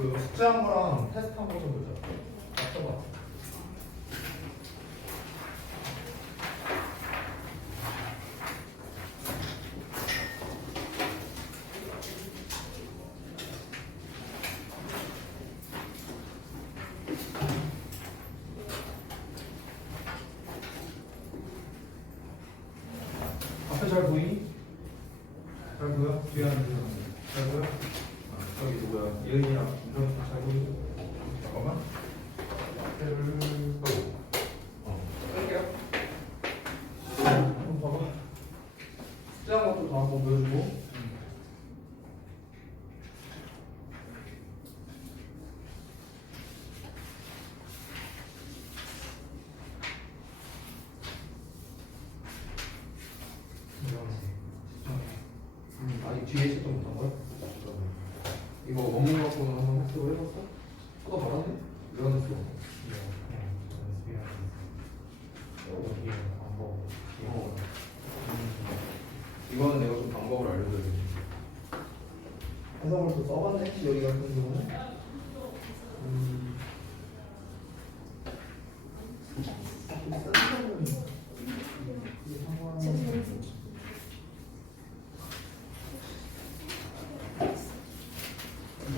그 숙제한 거랑 테스트한 거 좀 보자. 맞춰봐. 앞에 잘 보이니? 잘 보여? 뒤에 앉은 사람 잘 보여? 저기 누구야? 예은이랑 이런 잘 보이니? 잠깐만. 앞에를 끄고. 끌게요. 한번 봐봐. 숙제한 것도 더 한번 보여주고. 아니 뒤에 있었던 못한 거야? 이거 원문 갖고는 한번 학습을 해봤어? 또 받았네? 왜 안 했어? 이거는 내가 좀 방법을 알려줘야지. 해석을 또 써봤네? 여기 같은 경우는.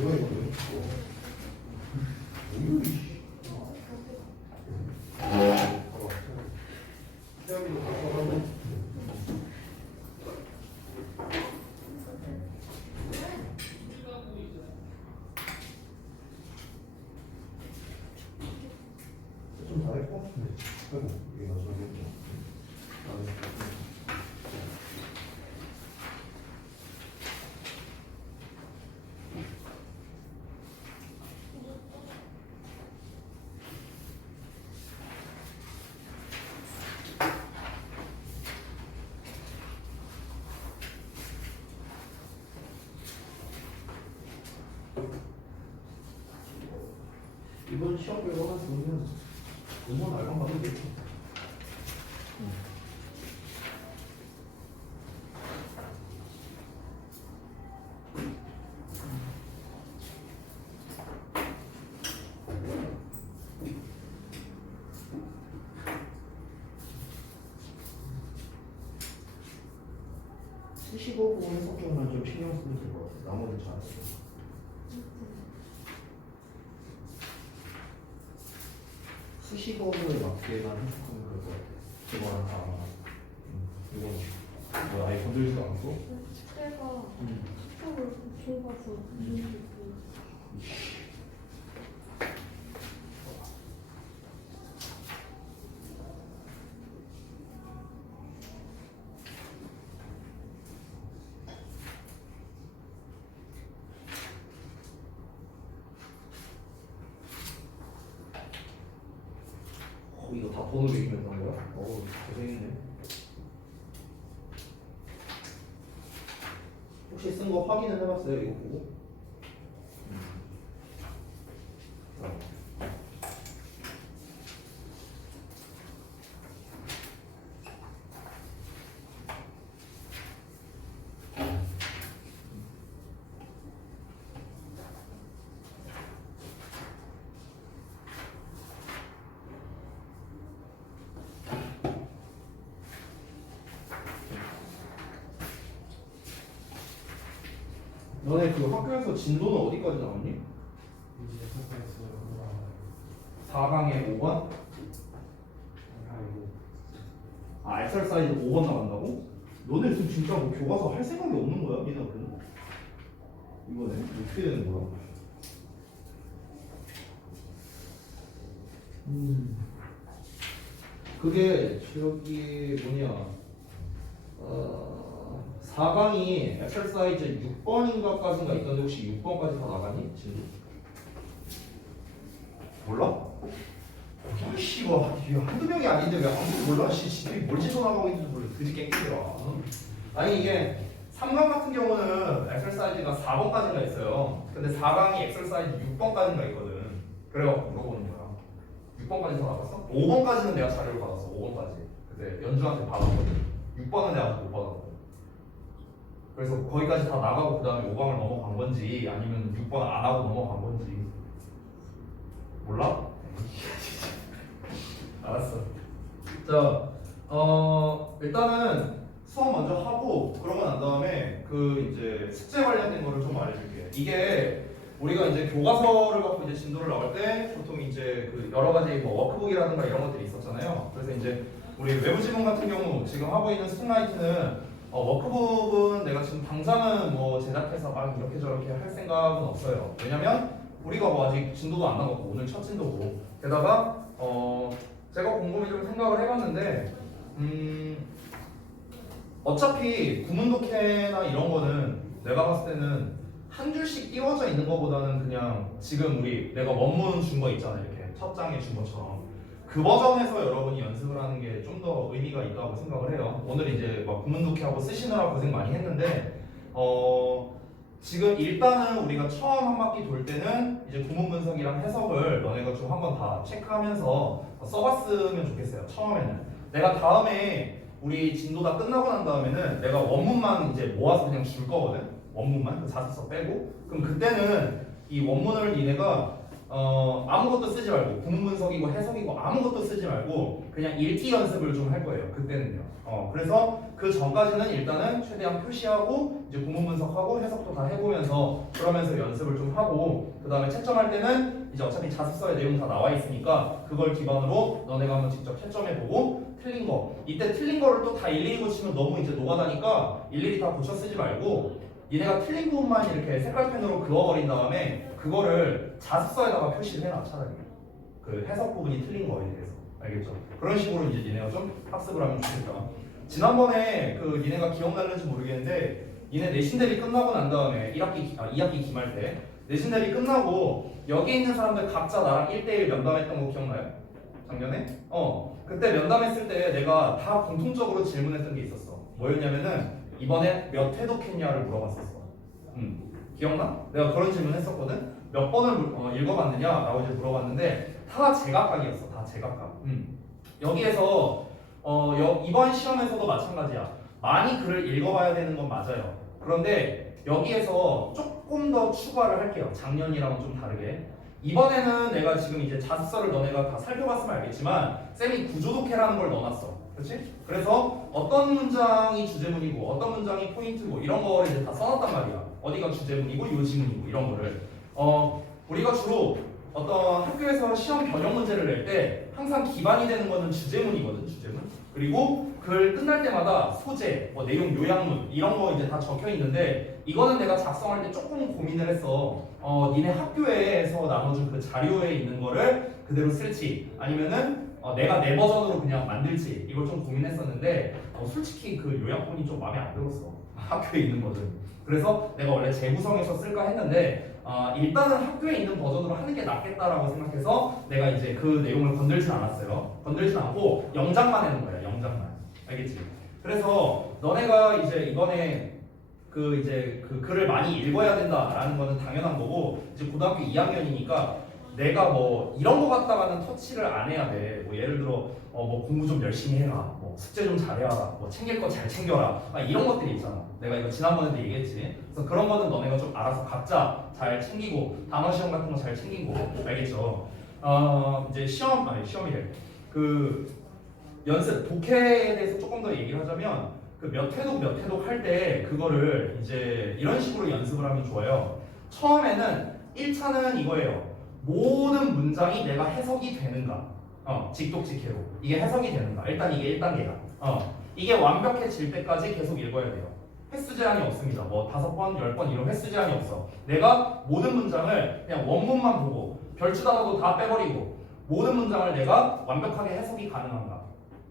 뭐야 이거? 좀 다를까? 아이고 이게 마지막이었죠. 이번 시험 결과만 보면 음원 알방 받으면 되겠죠. 수식어 부분 해석 쪽만 좀 신경 쓰면 될 것 같아요. 나머지는 잘했어요. 수식어를 맞게만 해석하면 될 것 같아요. 그거랑 다 이건 뭐 아예 건들지도 않고. 숙제가 숙제를 좁아서 이거 다 번호 매기면서 한 거야? 어우 고생했네. 혹시 쓴 거 확인은 해봤어요? 이거 보고? 너네 그 학교에서 진도는 어디까지 나왔니? 4강에 5번? 아 엑설사이즈 5번 나간다고? 너네 지금 진짜 뭐 교과서 할 생각이 없는 거야? 니네 학교는? 이거네? 어떻게 되는 거야? 그게 저기 뭐냐 4강이 엑설사이즈 6번인가까지인가 있던데 혹시 6번까지 다 나가니? 진도? 몰라? 야씨 이거 한두 명이 아닌데 왜 아무도 몰라? 씨 진짜 뭘 지도 나가고 있는지 몰라. 그지 깽깽이라. 아니 이게 3강 같은 경우는 엑설사이즈가 4번까지가 있어요. 근데 4강이 엑설사이즈 6번까지가 있거든. 그래갖고 물어보는 거야. 6번까지 다 나갔어? 5번까지는 내가 자료를 받았어. 5번까지. 근데 연주한테 받았거든. 6번은 내가 못 받았거든. 그래서 거기까지 다 나가고 그 다음에 5강을 넘어간 건지 아니면 6번 안 하고 넘어간 건지 몰라? 알았어. 자, 일단은 수업 먼저 하고 그러고 난 다음에 그 이제 숙제 관련된 거를 좀 말해줄게. 이게 우리가 이제 교과서를 갖고 이제 진도를 나갈 때 보통 이제 그 여러 가지 뭐 워크북이라든가 이런 것들이 있었잖아요. 그래서 이제 우리 외부 지문 같은 경우 지금 하고 있는 스팀라이트는 워크북은 내가 지금 당장은 뭐 제작해서 막 이렇게 저렇게 할 생각은 없어요. 왜냐면 우리가 뭐 아직 진도도 안 나갔고 오늘 첫 진도고 게다가 제가 곰곰이 좀 생각을 해봤는데 어차피 구문독해나 이런 거는 내가 봤을 때는 한 줄씩 띄워져 있는 것보다는 그냥 지금 우리 내가 원문 준 거 있잖아 이렇게 첫 장에 준 것처럼 그 버전에서 여러분이 연습을 하는 게 좀 더 의미가 있다고 생각을 해요. 오늘 이제 막 구문독해하고 쓰시느라 고생 많이 했는데 지금 일단은 우리가 처음 한 바퀴 돌 때는 이제 구문 분석이랑 해석을 너네가 좀 한번 다 체크하면서 써봤으면 좋겠어요. 처음에는 내가 다음에 우리 진도 다 끝나고 난 다음에는 내가 원문만 이제 모아서 그냥 줄 거거든. 원문만 그 자습서 빼고 그럼 그때는 이 원문을 니네가 아무것도 쓰지 말고 구문 분석이고 해석이고 아무것도 쓰지 말고 그냥 읽기 연습을 좀 할 거예요. 그때는요. 그래서 그 전까지는 일단은 최대한 표시하고 이제 구문 분석하고 해석도 다 해보면서 그러면서 연습을 좀 하고 그 다음에 채점할 때는 이제 어차피 자습서에 내용 다 나와 있으니까 그걸 기반으로 너네가 한번 직접 채점해보고 틀린 거 이때 틀린 거를 또 다 일일이 고치면 너무 이제 노가다니까 일일이 다 고쳐 쓰지 말고 얘네가 틀린 부분만 이렇게 색깔펜으로 그어버린 다음에 그거를 자습서에다가 표시를 해놔 차라리 그 해석 부분이 틀린 거에 대해서 알겠죠? 그런 식으로 이제 니네가 좀 학습을 하면 좋겠다. 지난번에 그 니네가 기억날는지 모르겠는데 니네 내신 대비 끝나고 난 다음에 2학기 기말 때 내신 대비 끝나고 여기 있는 사람들 각자 나랑 1대1 면담했던 거 기억나요? 작년에? 그때 면담했을 때 내가 다 공통적으로 질문했던 게 있었어. 뭐였냐면은 이번에 몇 회독했냐를 물어봤었어. 기억나? 내가 그런 질문 했었거든. 몇 번을 읽어봤느냐라고 이제 물어봤는데 다 제각각이었어. 다 제각각. 여기에서 이번 시험에서도 마찬가지야. 많이 글을 읽어봐야 되는 건 맞아요. 그런데 여기에서 조금 더 추가를 할게요. 작년이랑은 좀 다르게. 이번에는 내가 지금 이제 자습서를 너네가 다 살펴봤으면 알겠지만 쌤이 구조독해라는 걸 넣어놨어. 그렇지? 그래서 어떤 문장이 주제문이고 어떤 문장이 포인트고 이런 거를 이제 다 써놨단 말이야. 어디가 주제문이고 요지문이고 이런 거를 우리가 주로 어떤 학교에서 시험 변형 문제를 낼 때 항상 기반이 되는 거는 주제문이거든. 주제문. 그리고 글 끝날 때마다 소재, 뭐 내용 요약문 이런 거 이제 다 적혀 있는데 이거는 내가 작성할 때 조금 고민을 했어. 니네 학교에서 나눠준 그 자료에 있는 거를 그대로 쓸지 아니면은 내가 내 버전으로 그냥 만들지 이걸 좀 고민했었는데 솔직히 그 요약본이 좀 마음에 안 들었어. 학교에 있는 거든. 그래서 내가 원래 재구성해서 쓸까 했는데 일단은 학교에 있는 버전으로 하는 게 낫겠다라고 생각해서 내가 이제 그 내용을 건들진 않았어요. 건들진 않고 영장만 해놓은 거야. 영장만. 알겠지? 그래서 너네가 이제 이번에 그 글을 많이 읽어야 된다라는 거는 당연한 거고 이제 고등학교 2학년이니까 내가 뭐 이런 거 갖다가는 터치를 안 해야 돼. 뭐 예를 들어 뭐 공부 좀 열심히 해라. 뭐 숙제 좀 잘해라. 뭐 챙길 거 잘 챙겨라. 이런 것들이 있잖아. 내가 이거 지난번에도 얘기했지. 그래서 그런 거는 너네가 좀 알아서 각자 잘 챙기고 단어 시험 같은 거 잘 챙기고 알겠죠? 이제 시험이래. 그 연습 독해에 대해서 조금 더 얘기를 하자면 그 몇 회독 할 때 그거를 이제 이런 식으로 연습을 하면 좋아요. 처음에는 1차는 이거예요. 모든 문장이 내가 해석이 되는가? 직독직해로 이게 해석이 되는가? 일단 이게 1단계야. 이게 완벽해질 때까지 계속 읽어야 돼요. 횟수 제한이 없습니다. 뭐 5번, 10번 이런 횟수 제한이 없어. 내가 모든 문장을 그냥 원문만 보고 별주 단어도 다 빼버리고 모든 문장을 내가 완벽하게 해석이 가능한가?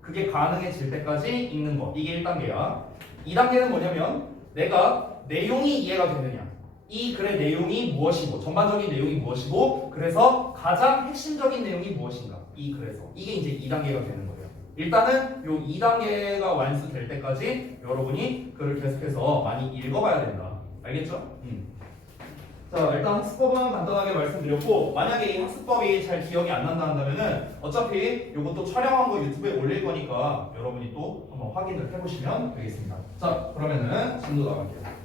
그게 가능해질 때까지 읽는 거. 이게 1단계야. 2단계는 뭐냐면 내가 내용이 이해가 되느냐. 이 글의 내용이 무엇이고 전반적인 내용이 무엇이고 그래서 가장 핵심적인 내용이 무엇인가. 이 글에서. 이게 이제 2단계가 되는 거예요. 일단은 요 2단계가 완수될 때까지 여러분이 글을 계속해서 많이 읽어봐야 된다. 알겠죠? 자, 일단 학습법은 간단하게 말씀드렸고 만약에 이 학습법이 잘 기억이 안 난다 한다면은 어차피 요것도 촬영한 거 유튜브에 올릴 거니까 여러분이 또 한번 확인을 해보시면 되겠습니다. 자, 그러면은 진도 나갈게요.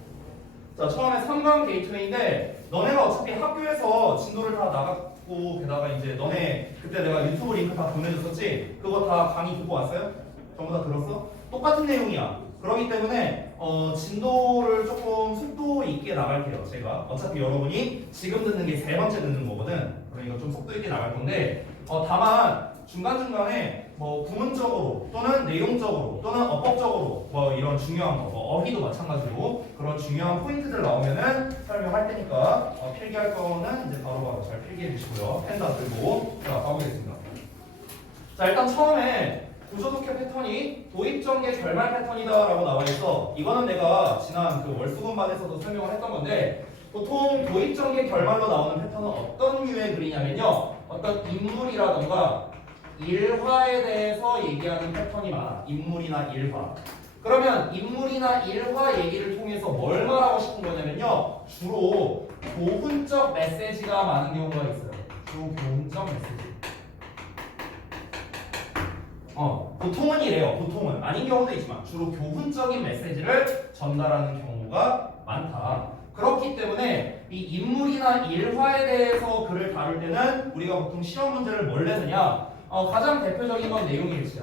자, 처음에 3강 게이트웨이인데 너네가 어차피 학교에서 진도를 다 나갔고 게다가 이제 너네 그때 내가 유튜브 링크 다 보내줬었지? 그거 다 강의 듣고 왔어요? 전부 다 들었어? 똑같은 내용이야. 그렇기 때문에 진도를 조금 속도 있게 나갈게요. 제가 어차피 여러분이 지금 듣는 게 세 번째 듣는 거거든. 그러니까 좀 속도 있게 나갈 건데 다만 중간중간에 뭐 구문적으로 또는 내용적으로 또는 어법적으로 뭐 이런 중요한 거, 뭐 어휘도 마찬가지로 그런 중요한 포인트들 나오면은 설명할 테니까 필기할 거는 이제 바로바로 잘 필기해 주시고요. 펜 다 들고 자 가보겠습니다. 자 일단 처음에 구조독해 패턴이 도입전개 결말 패턴이다라고 나와 있어. 이거는 내가 지난 그 월수분반에서도 설명을 했던 건데 보통 도입전개 결말로 나오는 패턴은 어떤 류의 글이냐면요. 어떤 인물이라던가 일화에 대해서 얘기하는 패턴이 많아. 인물이나 일화. 그러면 인물이나 일화 얘기를 통해서 뭘 말하고 싶은 거냐면요. 주로 교훈적 메시지가 많은 경우가 있어요. 주로 교훈적 메시지. 보통은 이래요. 보통은 아닌 경우도 있지만 주로 교훈적인 메시지를 전달하는 경우가 많다. 그렇기 때문에 이 인물이나 일화에 대해서 글을 다룰 때는 우리가 보통 시험 문제를 뭘 내느냐? 가장 대표적인 건 내용일치야.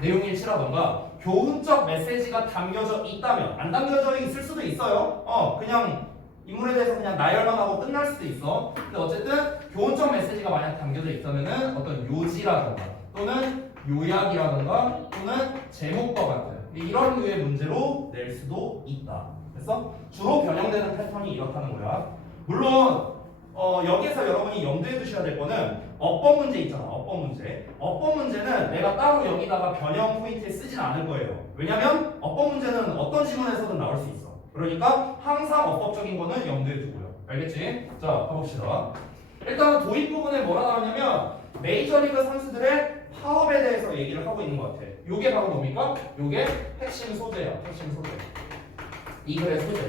내용일치라던가 교훈적 메시지가 담겨져 있다면 안 담겨져 있을 수도 있어요. 그냥 인물에 대해서 그냥 나열만 하고 끝날 수도 있어. 근데 어쨌든 교훈적 메시지가 만약 담겨져 있다면은 어떤 요지라던가 또는 요약이라던가 또는 제목과 같은 이런 류의 문제로 낼 수도 있다. 그래서 주로 변형되는 패턴이 이렇다는 거야. 물론 여기서 여러분이 염두에 두셔야 될 거는 어법 문제 있잖아. 어법 문제. 어법 문제는 내가 따로 여기다가 변형 포인트에 쓰진 않을 거예요. 왜냐면 어법 문제는 어떤 지문에서든 나올 수 있어. 그러니까 항상 어법적인 거는 염두에 두고요. 알겠지? 자, 가봅시다. 일단 도입 부분에 뭐라 나오냐면 메이저리그 선수들의 파업에 대해서 얘기를 하고 있는 것 같아. 요게 바로 뭡니까? 요게 핵심 소재야. 핵심 소재. 이 글의 소재.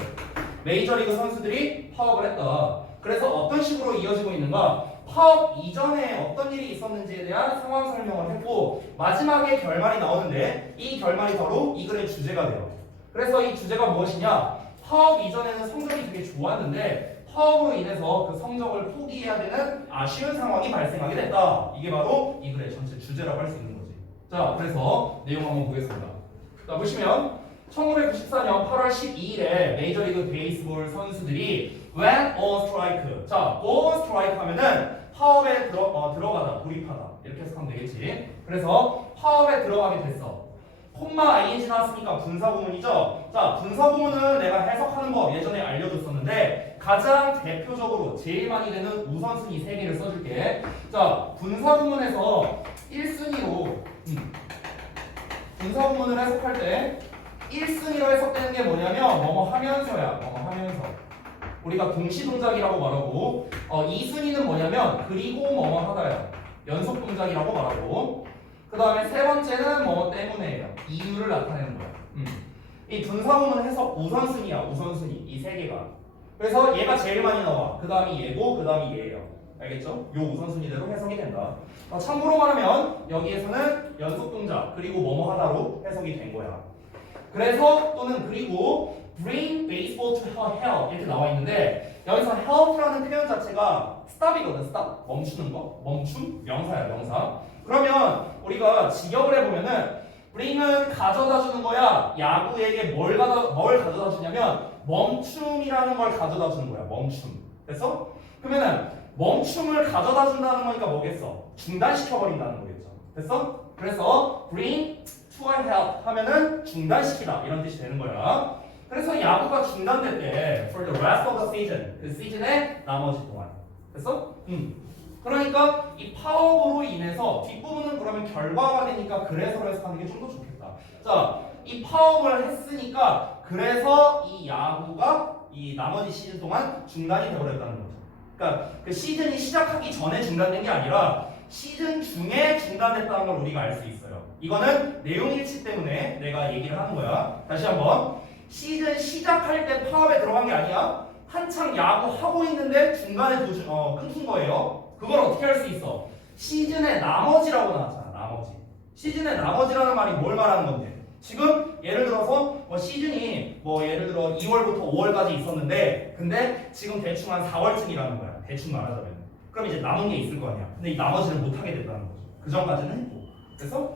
메이저리그 선수들이 파업을 했다. 그래서 어떤 식으로 이어지고 있는가? 파업 이전에 어떤 일이 있었는지에 대한 상황 설명을 했고 마지막에 결말이 나오는데 이 결말이 바로 이 글의 주제가 돼요. 그래서 이 주제가 무엇이냐? 파업 이전에는 성적이 되게 좋았는데 파업으로 인해서 그 성적을 포기해야 되는 아쉬운 상황이 발생하게 됐다. 이게 바로 이 글의 전체 주제라고 할 수 있는 거지. 자, 그래서 내용 한번 보겠습니다. 자, 보시면 1994년 8월 12일에 메이저리그 베이스볼 선수들이 went on strike. 자, on strike 하면은 파업에 들어가다, 돌입하다 이렇게 해석하면 되겠지. 그래서 파업에 들어가게 됐어. 콤마 ing 나왔으니까 분사구문이죠. 자, 분사구문은 내가 해석하는 법 예전에 알려줬었는데 가장 대표적으로 제일 많이 되는 우선순위 3개를 써줄게. 자, 분사구문에서 1순위로 분사구문을 해석할 때 1순위로 해석되는 게 뭐냐면 뭐뭐 하면서야. 뭐뭐 하면서. 우리가 동시동작이라고 말하고 2순위는 뭐냐면 그리고 뭐뭐 하다야. 연속동작이라고 말하고 그 다음에 세 번째는 뭐 때문에예요. 이유를 나타내는 거야. 이 분사구문 해석 우선순위야. 우선순위. 이 세 개가. 그래서 얘가 제일 많이 나와. 그 다음이 얘고 그 다음이 얘예요. 알겠죠? 요 우선순위대로 해석이 된다. 참고로 말하면 여기에서는 연속동작 그리고 뭐뭐 하다로 해석이 된 거야. 그래서 또는 그리고 bring baseball to help 이렇게 나와 있는데 여기서 help라는 표현 자체가 stop이거든. stop. 멈추는 거. 멈춤. 명사야. 명사. 그러면 우리가 직역을 해보면은 bring은 가져다 주는 거야. 야구에게 뭘 가져다 주냐면 멈춤이라는 걸 가져다 주는 거야. 멈춤. 됐어? 그러면은 멈춤을 가져다 준다는 거니까 뭐겠어? 중단시켜 버린다는 거겠죠. 됐어? 그래서 bring to a help 하면은 중단시키다 이런 뜻이 되는 거야. 그래서 야구가 중단됐대. for the rest of the season. 그 시즌의 나머지 동안. 됐어? 그러니까 이 파업으로 인해서 뒷부분은 그러면 결과가 되니까 그래서로 해석하는 게 좀 더 좋겠다. 자, 이 파업을 했으니까 그래서 이 야구가 이 나머지 시즌 동안 중단이 되어버렸다는 거죠. 그러니까 그 시즌이 시작하기 전에 중단된 게 아니라 시즌 중에 중단됐다는 걸 우리가 알 수 있어요. 이거는 내용일치 때문에 내가 얘기를 하는 거야. 다시 한번 시즌 시작할 때 파업에 들어간 게 아니야. 한창 야구 하고 있는데 중간에 끊긴 거예요. 그걸 어떻게 할 수 있어? 시즌의 나머지라고 나왔잖아. 나머지. 시즌의 나머지라는 말이 뭘 말하는 건데? 지금 예를 들어서 시즌이 예를 들어 뭐 2월부터 5월까지 있었는데 근데 지금 대충 한 4월쯤이라는 거야. 대충 말하자면. 그럼 이제 남은 게 있을 거 아니야. 근데 이 나머지는 못 하게 됐다는 거죠. 그 전까지는 했고. 그래서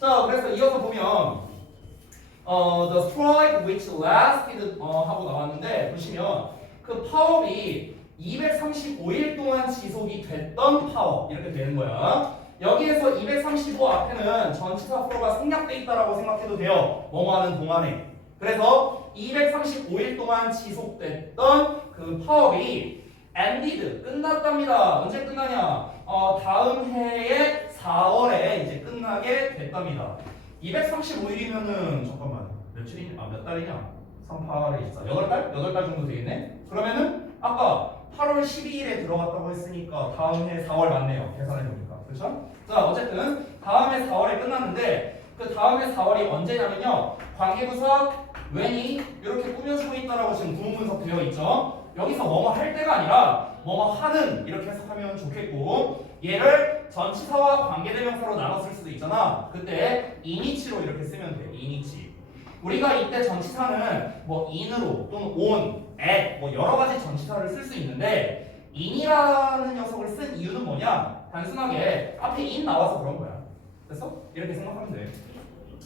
자, 그래서 이어서 보면 the strike which lasted 하고 나왔는데 보시면 그 파업이 235일 동안 지속이 됐던 파업 이렇게 되는 거야. 여기에서 235 앞에는 전치사 프로가 생략돼 있다라고 생각해도 돼요. 뭐뭐 하는 동안에. 그래서 235일 동안 지속됐던 그 파업이 ended 끝났답니다. 언제 끝나냐? 다음 해의 4월에 이제 끝나게 됐답니다. 235일이면은 잠깐만 며칠이냐? 몇 달이냐? 3, 8, 24, 8달? 8달 정도 되겠네? 그러면은 아까 8월 12일에 들어갔다고 했으니까 다음 해 4월 맞네요. 계산해보니까. 그렇죠? 자, 어쨌든 다음 해 4월에 끝났는데 그 다음 해 4월이 언제냐면요. 관계부사 when이 이렇게 꾸며주고 있다라고 지금 구문분석 되어 있죠. 여기서 뭐뭐 할 때가 아니라 뭐뭐 하는 이렇게 해석하면 좋겠고 얘를 전치사와 관계대명사로 나눴을 수도 있잖아. 그때 in이치로 이렇게 쓰면 돼. in이치. 우리가 이때 전치사는 뭐 in으로 또는 on, at 뭐 여러 가지 전치사를 쓸 수 있는데 in이라는 녀석을 쓴 이유는 뭐냐? 단순하게 앞에 in 나와서 그런 거야. 그래서 이렇게 생각하면 돼.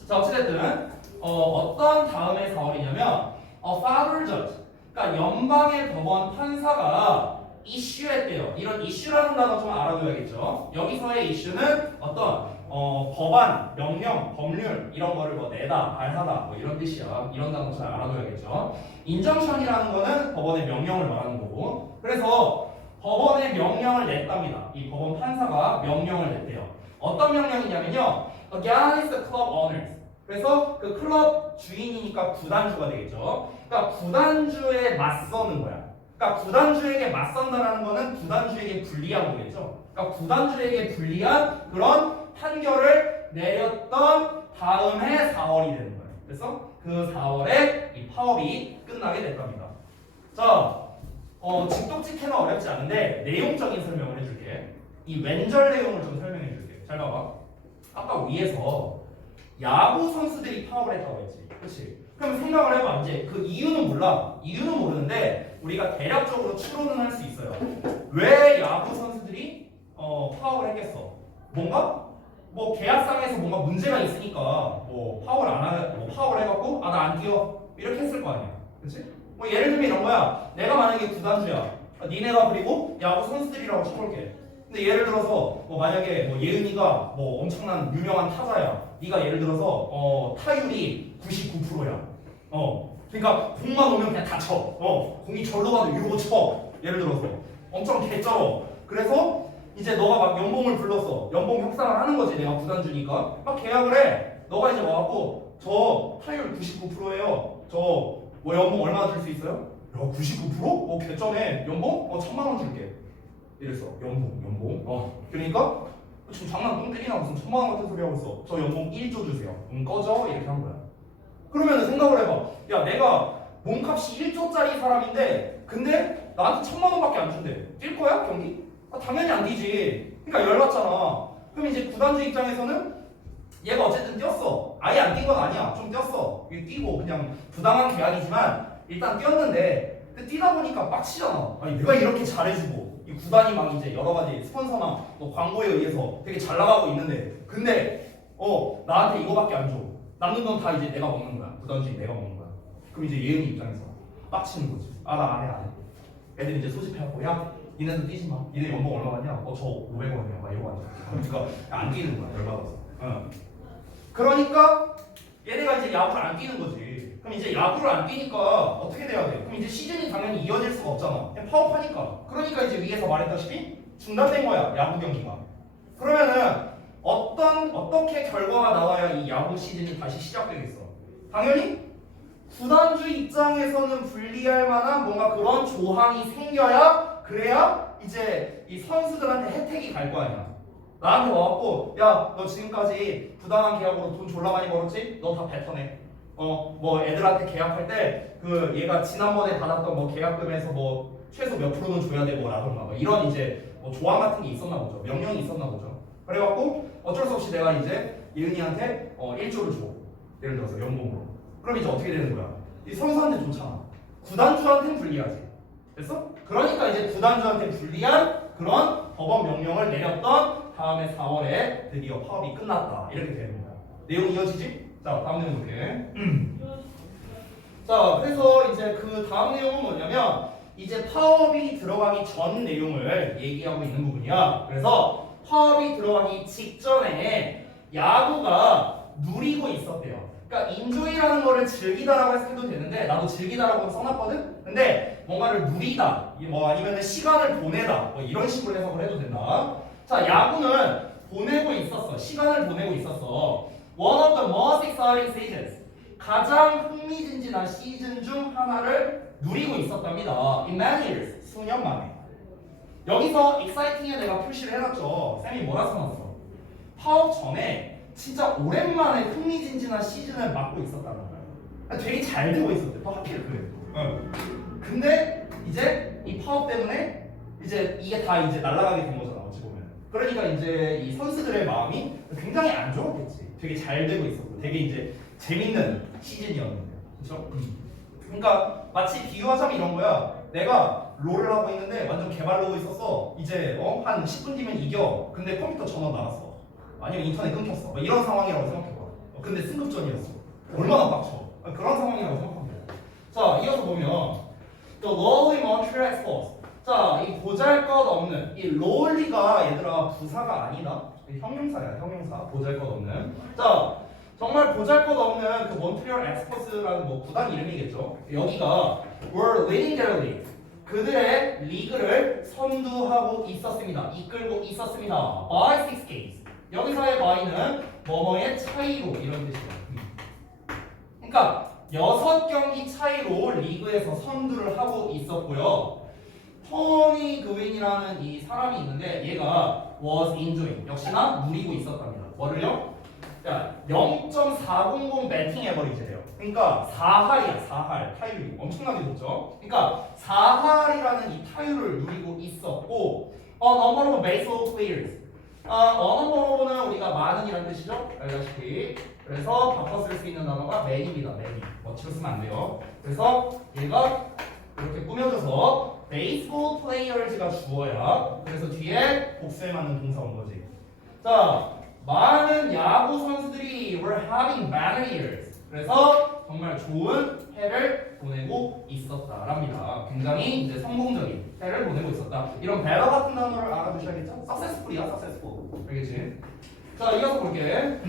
자, 어찌됐든 어떤 다음의 4월이냐면 federal judge 그러니까 연방의 법원 판사가 이슈했대요. 이런 이슈라는 단어 좀 알아둬야겠죠. 여기서의 이슈는 어떤 법안, 명령, 법률 이런 거를 뭐 내다, 발하다 뭐 이런 뜻이야. 이런 단어 잘 알아둬야겠죠. 인정션이라는 거는 법원의 명령을 말하는 거고 그래서 법원의 명령을 냈답니다. 이 법원 판사가 명령을 냈대요. 어떤 명령이냐면요. Against the club owners. 그래서 그 클럽 주인이니까 구단주가 되겠죠. 그러니까 구단주에 맞서는 거야. 그러니까 구단주에게 맞선다라는 거는 구단주에게 불리한 거겠죠. 그러니까 구단주에게 불리한 그런 판결을 내렸던 다음 해 4월이 되는 거예요. 그래서 그 4월에 이 파업이 끝나게 됐답니다. 자, 직독직해는 어렵지 않은데 내용적인 설명을 해줄게. 이 왼절 내용을 좀 설명해 줄게. 잘 봐봐. 아까 위에서 야구 선수들이 파업을 했다고 했지. 그렇지? 그럼 생각을 해봐. 이제 그 이유는 몰라. 이유는 모르는데 우리가 대략적으로 추론은 할 수 있어요. 왜 야구 선수들이 파업을 했겠어? 뭔가 뭐 계약상에서 뭔가 문제가 있으니까 뭐 파업을 안 하, 뭐 파업을 해갖고 나 안 뛰어 이렇게 했을 거 아니야. 그렇지? 뭐 예를 들면 이런 거야. 내가 만약에 구단주야. 니네가 그리고 야구 선수들이라고 쳐볼게. 근데 예를 들어서 뭐 만약에 뭐 예은이가 뭐 엄청난 유명한 타자야. 네가 예를 들어서 타율이 99%야. 그러니까 공만 오면 그냥 다 쳐. 공이 절로 가도 이러고 쳐. 예를 들어서 엄청 개쩔어. 그래서 이제 너가 막 연봉을 불렀어. 연봉 협상을 하는 거지. 내가 구단주니까 막 계약을 해. 너가 이제 와갖고 저 타율 99%예요. 저 뭐 연봉 얼마나 줄 수 있어요? 야 99%? 개쩌네. 연봉? 1000만 원 줄게. 이랬어. 연봉. 그러니까 지금 장난 똥 때리나 무슨 1000만 원 같은 소리 하고 있어. 저 연봉 1조 주세요. 꺼져 이렇게 한 거야. 그러면 생각을 해봐. 야 내가 몸값이 1조짜리 사람인데 근데 나한테 1000만 원밖에 안 준대. 뛸 거야 경기? 당연히 안 뛰지. 그러니까 열받잖아. 그럼 이제 구단주 입장에서는 얘가 어쨌든 뛰었어. 아예 안 뛴 건 아니야. 좀 뛰었어. 뛰고 그냥 부당한 계약이지만 일단 뛰었는데 뛰다 보니까 빡치잖아. 아니 내가 이렇게 잘해주고 이 구단이 막 이제 여러 가지 스폰서나 뭐 광고에 의해서 되게 잘 나가고 있는데 근데 나한테 이거밖에 안 줘. 남는 건 다 이제 내가 먹는 거야. 구단주인 내가 먹는 거야. 그럼 이제 예은이 입장에서 빡치는 거지. 나 안 해. 애들 이제 소집해갖고 야 니네도 뛰지 마. 니네 연봉 얼마 받냐? 저 500원이야. 막 이러고 앉아. 그러니까 안 뛰는 거야. 열받아서. 그러니까 얘네가 이제 야구를 안 뛰는 거지. 그럼 이제 야구를 안 뛰니까 어떻게 돼야 돼? 그럼 이제 시즌이 당연히 이어질 수가 없잖아. 그냥 파업하니까. 그러니까 이제 위에서 말했다시피 중단된 거야. 야구 경기가. 그러면은 어떻게 결과가 나와야 이 야구 시즌이 다시 시작되겠어? 당연히 구단주 입장에서는 불리할 만한 뭔가 그런 조항이 생겨야 그래야 이제 이 선수들한테 혜택이 갈 거 아니야. 나한테 와갖고 야 너 지금까지 부당한 계약으로 돈 졸라 많이 벌었지? 너 다 뱉어내. 뭐 애들한테 계약할 때 그 얘가 지난번에 받았던 뭐 계약금에서 뭐 최소 몇 프로는 줘야 되고 라던가 뭐 이런 이제 뭐 조항 같은 게 있었나 보죠. 명령이 있었나 보죠. 그래갖고 어쩔 수 없이 내가 이제 예은이한테 1조를 줘. 예를 들어서 연봉으로. 그럼 이제 어떻게 되는 거야? 이 선수한테 좋잖아. 구단주한테는 불리하지. 됐어? 그러니까 이제 구단주한테 불리한 그런 법원 명령을 내렸던 다음에 4월에 드디어 파업이 끝났다. 이렇게 되는 거야. 내용 이어지지? 자, 다음 내용 볼게. 자, 그래서 이제 그 다음 내용은 뭐냐면 이제 파업이 들어가기 전 내용을 얘기하고 있는 부분이야. 그래서 파업이 들어가기 직전에 야구가 누리고 있었대요. 그러니까 인조이라는 거를 즐기다라고 해도 되는데 나도 즐기다라고 써놨거든. 근데 뭔가를 누리다, 뭐 아니면 시간을 보내다, 뭐 이런 식으로 해석을 해도 된다. 자, 야구는 보내고 있었어. 시간을 보내고 있었어. One of the most exciting seasons. 가장 흥미진진한 시즌 중 하나를 누리고 있었답니다. In many years. 수년 만에. 여기서 exciting에 내가 표시를 해놨죠. 쌤이 뭐라 써놨어? 파업 전에 진짜 오랜만에 흥미진진한 시즌을 맞고 있었다는 거야. 되게 잘 되고 있었대. 또 하필 그래. 근데 이제 이 파업 때문에 이제 이게 다 이제 날아가게 된 거잖아. 어찌 보면. 그러니까 이제 이 선수들의 마음이 굉장히 안 좋았겠지. 되게 잘 되고 있었고, 되게 이제 재밌는 시즌이었는데, 그렇죠? 그러니까 마치 비유하자면 이런 거야. 내가 롤을 하고 있는데 완전 개발로고 있었어. 이제 한 10분 뒤면 이겨. 근데 컴퓨터 전원 나갔어. 아니면 인터넷 끊겼어. 뭐 이런 상황이라고 생각해봐. 근데 승급전이었어. 얼마나 빡쳐. 그런 상황이라고 생각하면 돼. 자, 이어서 보면 The lowly Montreal Expos. 자, 이 보잘것없는 이 lowly가 얘들아 부사가 아니다. 형용사야, 형용사. 보잘것없는. 자, 정말 보잘것없는 그 몬트리올 엑스포스라는 뭐 구단 이름이겠죠. 여기가 were leading their league. 그들의 리그를 선두하고 있었습니다. 이끌고 있었습니다. By 6 games. 여기서의 by는 뭐뭐의 차이로 이런 뜻이에요. 그러니까 6경기 차이로 리그에서 선두를 하고 있었고요. 토니 그윈이라는 이 사람이 있는데 얘가 was enjoying. 역시나 누리고 있었답니다. 뭐를요? 자, 0.400 배팅 에버리지래요. 그러니까 4할이야, 4할 타율이 엄청나게 높죠. 그러니까 4할이라는 이 타율을 누리고 있었고, number of baseball players. number of는 우리가 많은이라는 뜻이죠. 알다시피. 그래서 바꿔 쓸 수 있는 단어가 many입니다. many. 멋지게 쓰면 안 돼요. 그래서 얘가 이렇게 꾸며져서 baseball players가 주어야. 그래서 뒤에 복수에 맞는 동사 온 거지. 자. 많은 야구 선수들이 were having better years. 그래서 정말 좋은 해를 보내고 있었다랍니다. 굉장히 이제 성공적인 해를 보내고 있었다. 이런 better 같은 단어를 알아두셔야겠죠? successful이야, successful. 알겠지? 자, 이어서 볼게.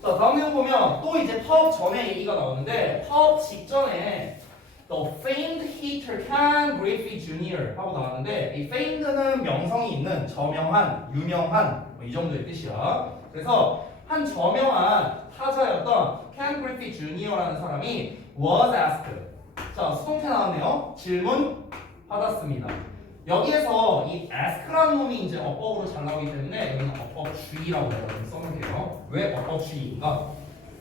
자, 다음 내용 보면 또 이제 파업 전에 얘기가 나오는데 파업 직전에 The famed hitter Ken Griffey Jr. 하고 나왔는데 이 famed는 명성이 있는 저명한, 유명한 뭐 이 정도의 뜻이야. 그래서 한 저명한 타자였던 Ken Griffey Jr.라는 사람이 was asked. 자, 수동태 나왔네요. 질문 받았습니다. 여기에서 이 ask라는 놈이 이제 어법으로 잘 나오기 때문에 여기는 어법주의라고 써놓을게요. 왜 어법주의인가?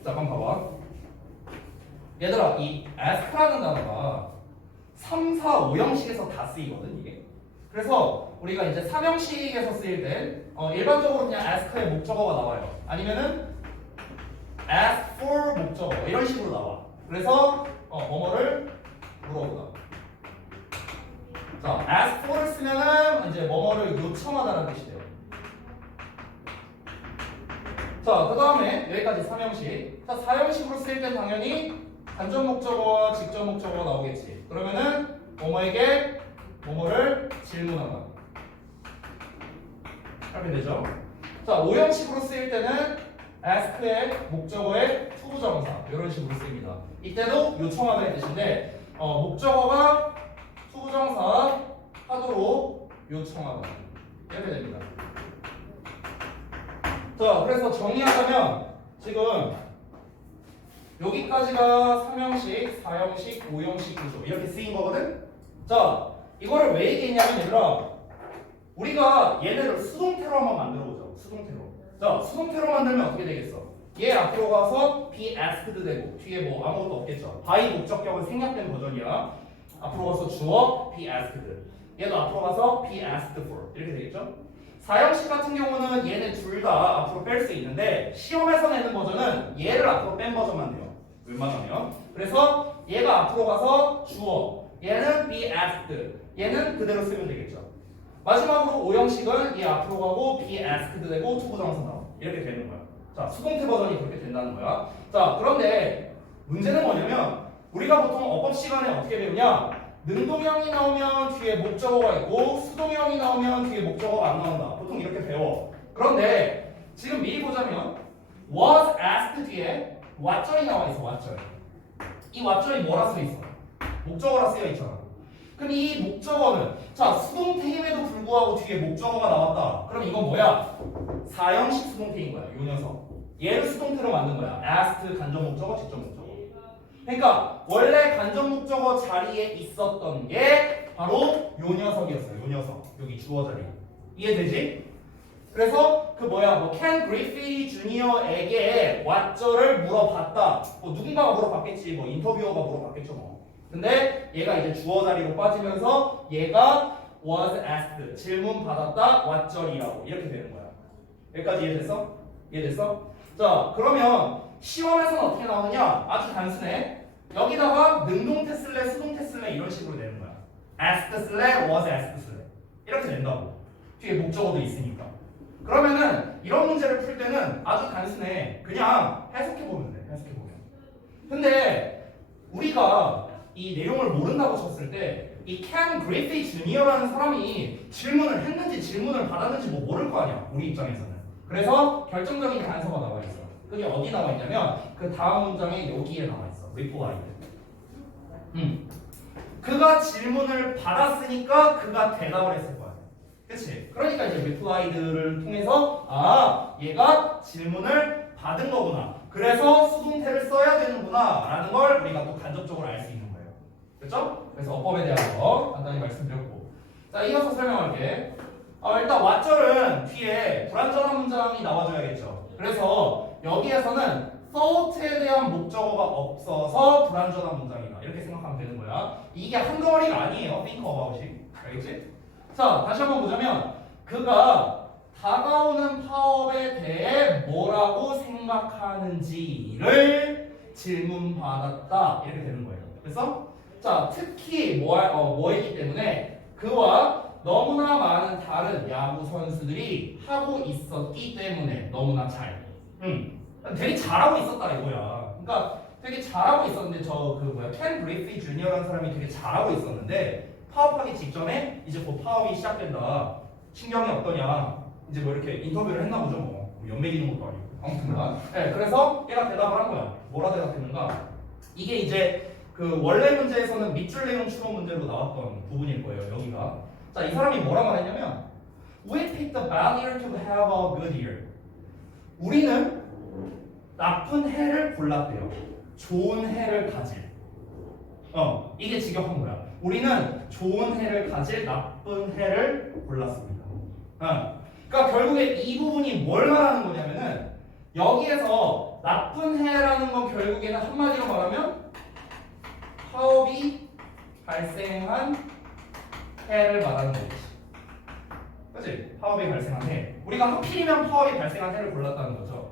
자, 한번 봐봐. 얘들아, 이 ask라는 단어가 3, 4, 5형식에서 다 쓰이거든, 이게. 그래서 우리가 이제 3형식에서 쓰일 때 일반적으로 그냥 ask의 목적어가 나와요. 아니면은 ask for 목적어 이런 식으로 나와. 그래서 뭐뭐를 물어보다. 자, ask for를 쓰면은 이제 뭐뭐를 요청하다는 뜻이 돼요. 자, 그 다음에 여기까지 3형식. 자, 4형식으로 쓰일 땐 당연히 간접 목적어와 직접 목적어가 나오겠지. 그러면은 뭐뭐에게 뭐뭐를 질문하다. 이렇게 되죠. 자, 5형식으로 쓰일 때는 ask의 목적어의 투부정사 이런 식으로 쓰입니다. 이때도 요청하다의 뜻인데 목적어가 투부정사 하도록 요청하다 이렇게 됩니다. 자, 그래서 정리하자면 지금 여기까지가 3형식, 4형식, 5형식 구조 이렇게 쓰인 거거든? 자, 이거를 왜 얘기했냐면 얘들아 우리가 얘네를 수동태로 한번 만들어보자. 수동태로. 자, 수동태로 만들면 어떻게 되겠어? 얘 앞으로 가서 be asked 되고 뒤에 뭐 아무것도 없겠죠. by 목적격은 생략된 버전이야. 앞으로 가서 주어 be asked. 얘도 앞으로 가서 be asked for 이렇게 되겠죠? 4형식 같은 경우는 얘네 둘 다 앞으로 뺄 수 있는데 시험에서 내는 버전은 얘를 앞으로 뺀 버전만 돼요. 웬만하면. 그래서 얘가 앞으로 가서 주어, 얘는 be asked, 얘는 그대로 쓰면 되겠죠. 마지막으로 오형식은 얘 앞으로 가고 be asked 되고 투부정사 나와. 이렇게 되는 거야. 자, 수동태 버전이 그렇게 된다는 거야. 자, 그런데 문제는 뭐냐면 우리가 보통 어법 시간에 어떻게 배우냐? 능동형이 나오면 뒤에 목적어가 있고 수동형이 나오면 뒤에 목적어가 안 나온다. 보통 이렇게 배워. 그런데 지금 미리 보자면 was asked 뒤에 왓절이 나와 있어. 왓절. 이 왓절이 뭐라 쓰여 있어? 목적어라 쓰여 있잖아. 그럼 이 목적어는 자 수동태임에도 불구하고 뒤에 목적어가 나왔다. 그럼 이건 뭐야? 사형식 수동태인 거야. 요 녀석. 얘를 수동태로 만든 거야. asked 간접 목적어, 직접 목적어. 그러니까 원래 간접 목적어 자리에 있었던 게 바로 요 녀석이었어요. 요 녀석. 여기 주어 자리. 이해되지? 그래서 그 뭐 켄 그리피 주니어에게 왓절을 물어봤다. 뭐 누군가가 물어봤겠지. 뭐 인터뷰어가 물어봤겠죠. 뭐. 근데 얘가 이제 주어 자리로 빠지면서 얘가 was asked 질문 받았다 왓절이라고 이렇게 되는 거야. 여기까지 이해됐어? 이해됐어? 자 그러면 시험에서는 어떻게 나오느냐? 아주 단순해. 여기다가 능동태 쓸래 수동태 쓸래 이런 식으로 되는 거야. asked 쓸래 was asked 쓸래 이렇게 된다고. 뒤에 목적어도 있으니까. 그러면은 이런 문제를 풀 때는 아주 단순해. 그냥 해석해 보면 돼. 해석해 보면. 근데 우리가 이 내용을 모른다고 쳤을 때 이 켄 그리피 주니어라는 사람이 질문을 했는지 질문을 받았는지 뭐 모를 거 아니야. 우리 입장에서는. 그래서 결정적인 단서가 나와 있어. 그게 어디 나와 있냐면 그 다음 문장에 여기에 나와 있어. reply. 그가 질문을 받았으니까 그가 대답을 했을 거야. 그치? 그러니까 이제 reply들을 통해서 아 얘가 질문을 받은 거구나. 그래서 수동태를 써야 되는구나 라는 걸 우리가 또 간접적으로 알 수 있는 거예요. 그렇죠? 그래서 어법에 대해서 간단히 말씀드렸고 자 이어서 설명할게. 일단 왓절은 뒤에 불완전한 문장이 나와줘야겠죠. 그래서 여기에서는 thought에 대한 목적어가 없어서 불완전한 문장이다 이렇게 생각하면 되는 거야. 이게 한 덩어리가 아니에요. think about이. 알겠지? 자 다시 한번 보자면 그가 다가오는 파업에 대해 뭐라고 생각하는지를 질문받았다 이렇게 되는 거예요. 그래서 자 특히 뭐이기 때문에 그와 너무나 많은 다른 야구 선수들이 하고 있었기 때문에 너무나 잘. 되게 잘하고 있었다 이거야. 그러니까 되게 잘하고 있었는데 켄 그리피 주니어라는 사람이 되게 잘하고 있었는데 파업하기 직전에 이제 곧 파업이 시작된다. 신경이 어떠냐? 이제 뭐 이렇게 인터뷰를 했나 보죠. 뭐 연맥이는 것도 아니고. 아무튼간. 네, 그래서 얘가 대답을 한 거야. 뭐라 대답했는가? 이게 이제 그 원래 문제에서는 밑줄 내용 추론 문제로 나왔던 부분일 거예요. 여기가. 자, 이 사람이 뭐라 말했냐면 We picked a bad year to have a good year. 우리는 나쁜 해를 골랐대요. 좋은 해를 가질. 이게 직역한 거야. 우리는 좋은 해를 가질 나쁜 해를 골랐습니다. 그러니까 결국에 이 부분이 뭘 말하는 거냐면은 여기에서 나쁜 해라는 건 결국에는 한마디로 말하면 파업이 발생한 해를 말하는 거지. 그치? 파업이 발생한 해. 우리가 하필이면 파업이 발생한 해를 골랐다는 거죠.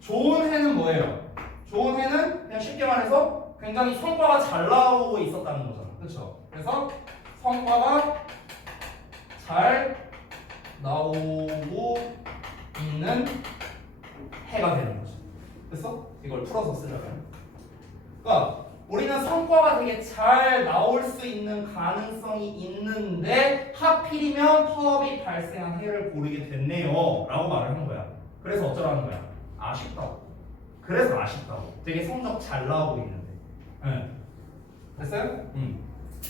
좋은 해는 뭐예요? 좋은 해는 그냥 쉽게 말해서 굉장히 성과가 잘 나오고 있었다는 거잖아. 그렇죠? 그래서 성과가 잘 나오고 있는 해가 되는 거죠. 됐어? 이걸 풀어서 쓰자면. 그러니까 우리는 성과가 되게 잘 나올 수 있는 가능성이 있는데 하필이면 파업이 발생한 해를 고르게 됐네요 라고 말을 하는 거야. 그래서 어쩌라는 거야? 아쉽다고. 그래서 아쉽다고. 되게 성적 잘 나오고 있는데. 네. 됐어요?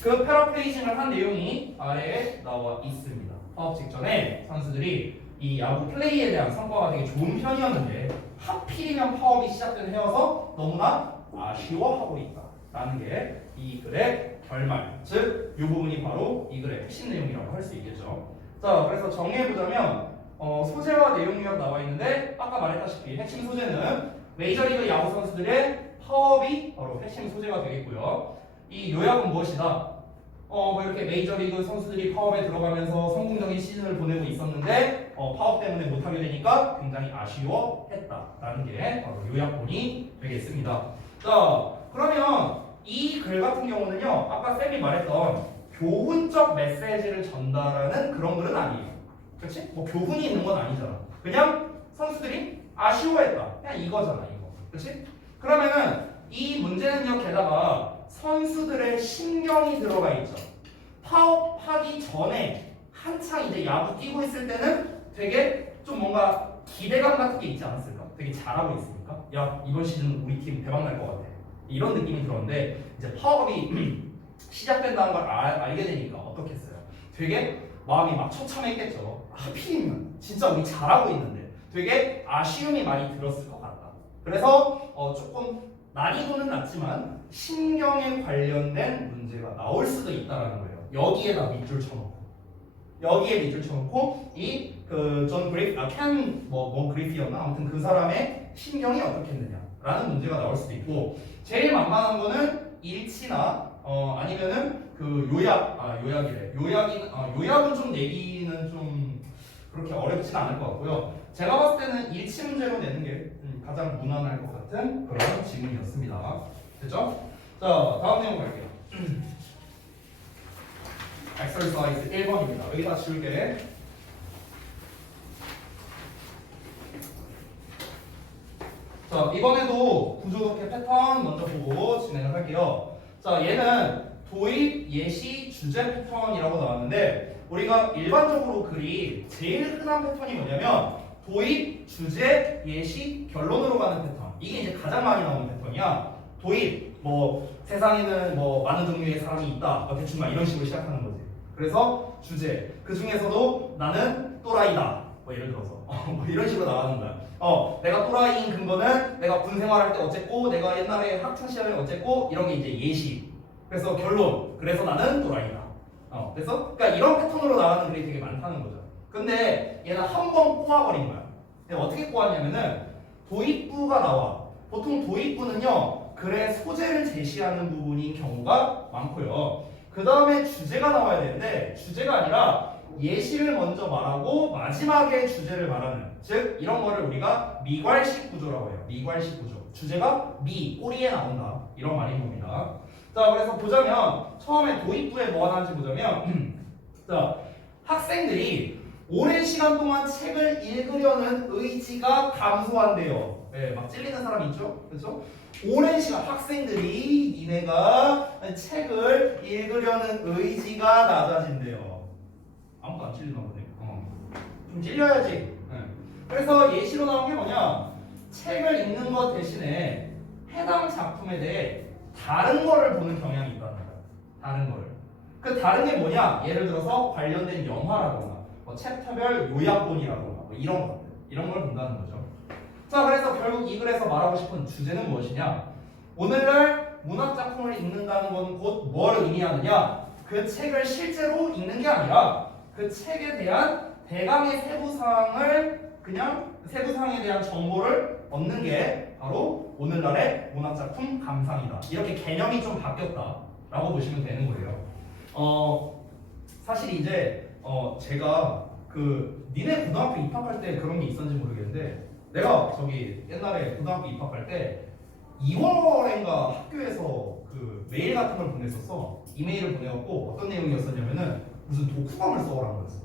그 패러프레이징을 한 내용이 아래에 나와 있습니다. 파업 직전에 선수들이 이 야구 플레이에 대한 성과가 되게 좋은 편이었는데 하필이면 파업이 시작된 해여서 너무나 아쉬워하고 있다라는 게 이 글의 결말, 즉 이 부분이 바로 이 글의 핵심 내용이라고 할 수 있겠죠. 자, 그래서 정리해보자면 소재와 내용 요약 나와 있는데 아까 말했다시피 핵심 소재는 메이저리그 야구 선수들의 파업이 바로 핵심 소재가 되겠고요. 이 요약은 무엇이다? 뭐 이렇게 메이저리그 선수들이 파업에 들어가면서 성공적인 시즌을 보내고 있었는데 파업 때문에 못하게 되니까 굉장히 아쉬워했다라는 게 바로 요약본이 되겠습니다. 자, 그러면 이 글 같은 경우는요, 아까 쌤이 말했던 교훈적 메시지를 전달하는 그런 글은 아니에요. 그렇지? 뭐 교훈이 있는 건 아니잖아. 그냥 선수들이 아쉬워했다. 그냥 이거잖아, 이거. 그렇지? 그러면은 이 문제는요, 게다가 선수들의 신경이 들어가 있죠. 파업하기 전에 한창 이제 야구 뛰고 있을 때는 되게 좀 뭔가 기대감 같은 게 있지 않았을까? 되게 잘하고 있으니까. 야, 이번 시즌 우리 팀 대박 날 것 같아. 이런 느낌이 들었는데 이제 파업이 시작된다는 걸 알게 되니까 어떻겠어요? 되게 마음이 막 처참했겠죠. 하필이면 진짜 우리 잘하고 있는데 되게 아쉬움이 많이 들었을 것 같다. 그래서 조금 난이도는 낮지만 신경에 관련된 문제가 나올 수도 있다라는 거예요. 여기에다 밑줄 쳐놓고 여기에 밑줄 쳐놓고 이 그 존 그리프 캔뭐 그리피였나 아무튼 그 사람의 신경이 어떻겠느냐라는 문제가 나올 수도 있고 제일 만만한 거는 일치나 아니면은 그 요약은 좀 내기는 좀 그렇게 어렵진 않을 것 같고요. 제가 봤을 때는 일치 문제로 내는 게 가장 무난할 것 같은 그런 지문이었습니다. 됐죠? 자, 다음 내용 갈게요. exercise 1번입니다. 여기다 지울게. 자, 이번에도 구조독해 패턴 먼저 보고 진행을 할게요. 자, 얘는 도입, 예시, 주제 패턴이라고 나왔는데 우리가 일반적으로 글이 제일 흔한 패턴이 뭐냐면 도입, 주제, 예시, 결론으로 가는 패턴. 이게 이제 가장 많이 나오는 패턴이야. 도입, 뭐 세상에는 뭐 많은 종류의 사람이 있다. 대충 막 이런 식으로 시작하는 거지. 그래서 주제, 그 중에서도 나는 또라이다. 뭐 예를 들어서 뭐 이런 식으로 나가는 거야. 내가 또라이인 근거는 내가 군 생활할 때 어쨌고, 내가 옛날에 학창 시절에 어쨌고, 이런 게 이제 예시. 그래서 결론. 그래서 나는 또라이다. 그래서 그러니까 이런 패턴으로 나가는 글이 되게 많다는 거죠. 근데 얘는 한 번 꼬아버린 거야. 근데 어떻게 꼬았냐면은 도입부가 나와. 보통 도입부는요 글의 소재를 제시하는 부분인 경우가 많고요. 그 다음에 주제가 나와야 되는데 주제가 아니라 예시를 먼저 말하고 마지막에 주제를 말하는, 즉 이런 거를 우리가 미괄식 구조라고 해요. 미괄식 구조. 주제가 꼬리에 나온다. 이런 말인 겁니다. 자, 그래서 보자면 처음에 도입부에 뭐가 나왔는지 보자면 자, 학생들이 오랜 시간 동안 책을 읽으려는 의지가 감소한대요. 네, 막 찔리는 사람 있죠? 그렇죠? 오랜 시간 학생들이 니네가 책을 읽으려는 의지가 낮아진대요. 아무도 안 찔리나 보네. 좀 찔려야지. 네. 그래서 예시로 나온 게 뭐냐? 책을 읽는 것 대신에 해당 작품에 대해 다른 거를 보는 경향이 있다는 거야. 다른 거를. 그 다른 게 뭐냐? 예를 들어서 관련된 영화라거나 뭐 챕터별 요약본이라거나 뭐 이런 것들, 이런 걸 본다는 거죠. 자, 그래서 결국 이 글에서 말하고 싶은 주제는 무엇이냐? 오늘날 문학 작품을 읽는다는 건 곧 뭘 의미하느냐? 그 책을 실제로 읽는 게 아니라 그 책에 대한 대강의 세부사항에 대한 정보를 얻는 게 바로 오늘날의 문학 작품 감상이다. 이렇게 개념이 좀 바뀌었다라고 보시면 되는 거예요. 사실 이제 제가 그 니네 고등학교 입학할 때 그런 게 있었는지 모르겠는데 내가 저기 옛날에 고등학교 입학할 때 2월인가 학교에서 그 메일 같은 걸 보냈었어. 이메일을 보내갖고 어떤 내용이었었냐면은 무슨 독후감을 써오라는 거였어.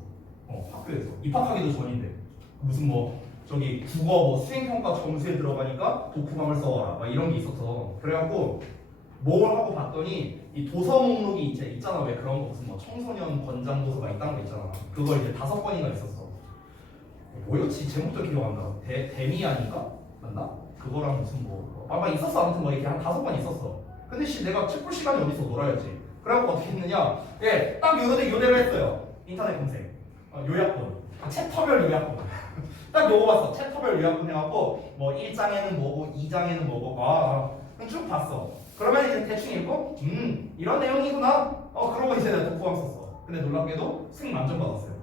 학교에서 입학하기도 전인데 무슨 뭐 저기 국어 뭐 수행평가 점수에 들어가니까 독후감을 써와라 막 이런 게 있었어. 그래갖고 뭘 하고 봤더니 이 도서 목록이 있잖아. 왜 그런 거 무슨 뭐 청소년 권장 도서가 있다는 거 있잖아. 그걸 이제 5권이나 있었어. 뭐였지? 제목도 기억 안 나. 데미안인가? 맞나? 그거랑 무슨 뭐 아마 있었어. 아무튼 뭐 이렇게 한 5권 있었어. 근데 내가 책 볼 시간이 어디서 놀아야지. 그래갖고 어떻게 했느냐? 딱 요대로 했어요. 인터넷 검색. 요약본. 챕터별 요약본. 딱 요거 봤어. 챕터별 요약본 해갖고 뭐 1장에는 뭐고 2장에는 뭐고 그럼 쭉 봤어. 그러면 이제 대충 읽고 이런 내용이구나. 그러고 이제 내가 독후감 썼어. 근데 놀랍게도 승 만점 받았어요.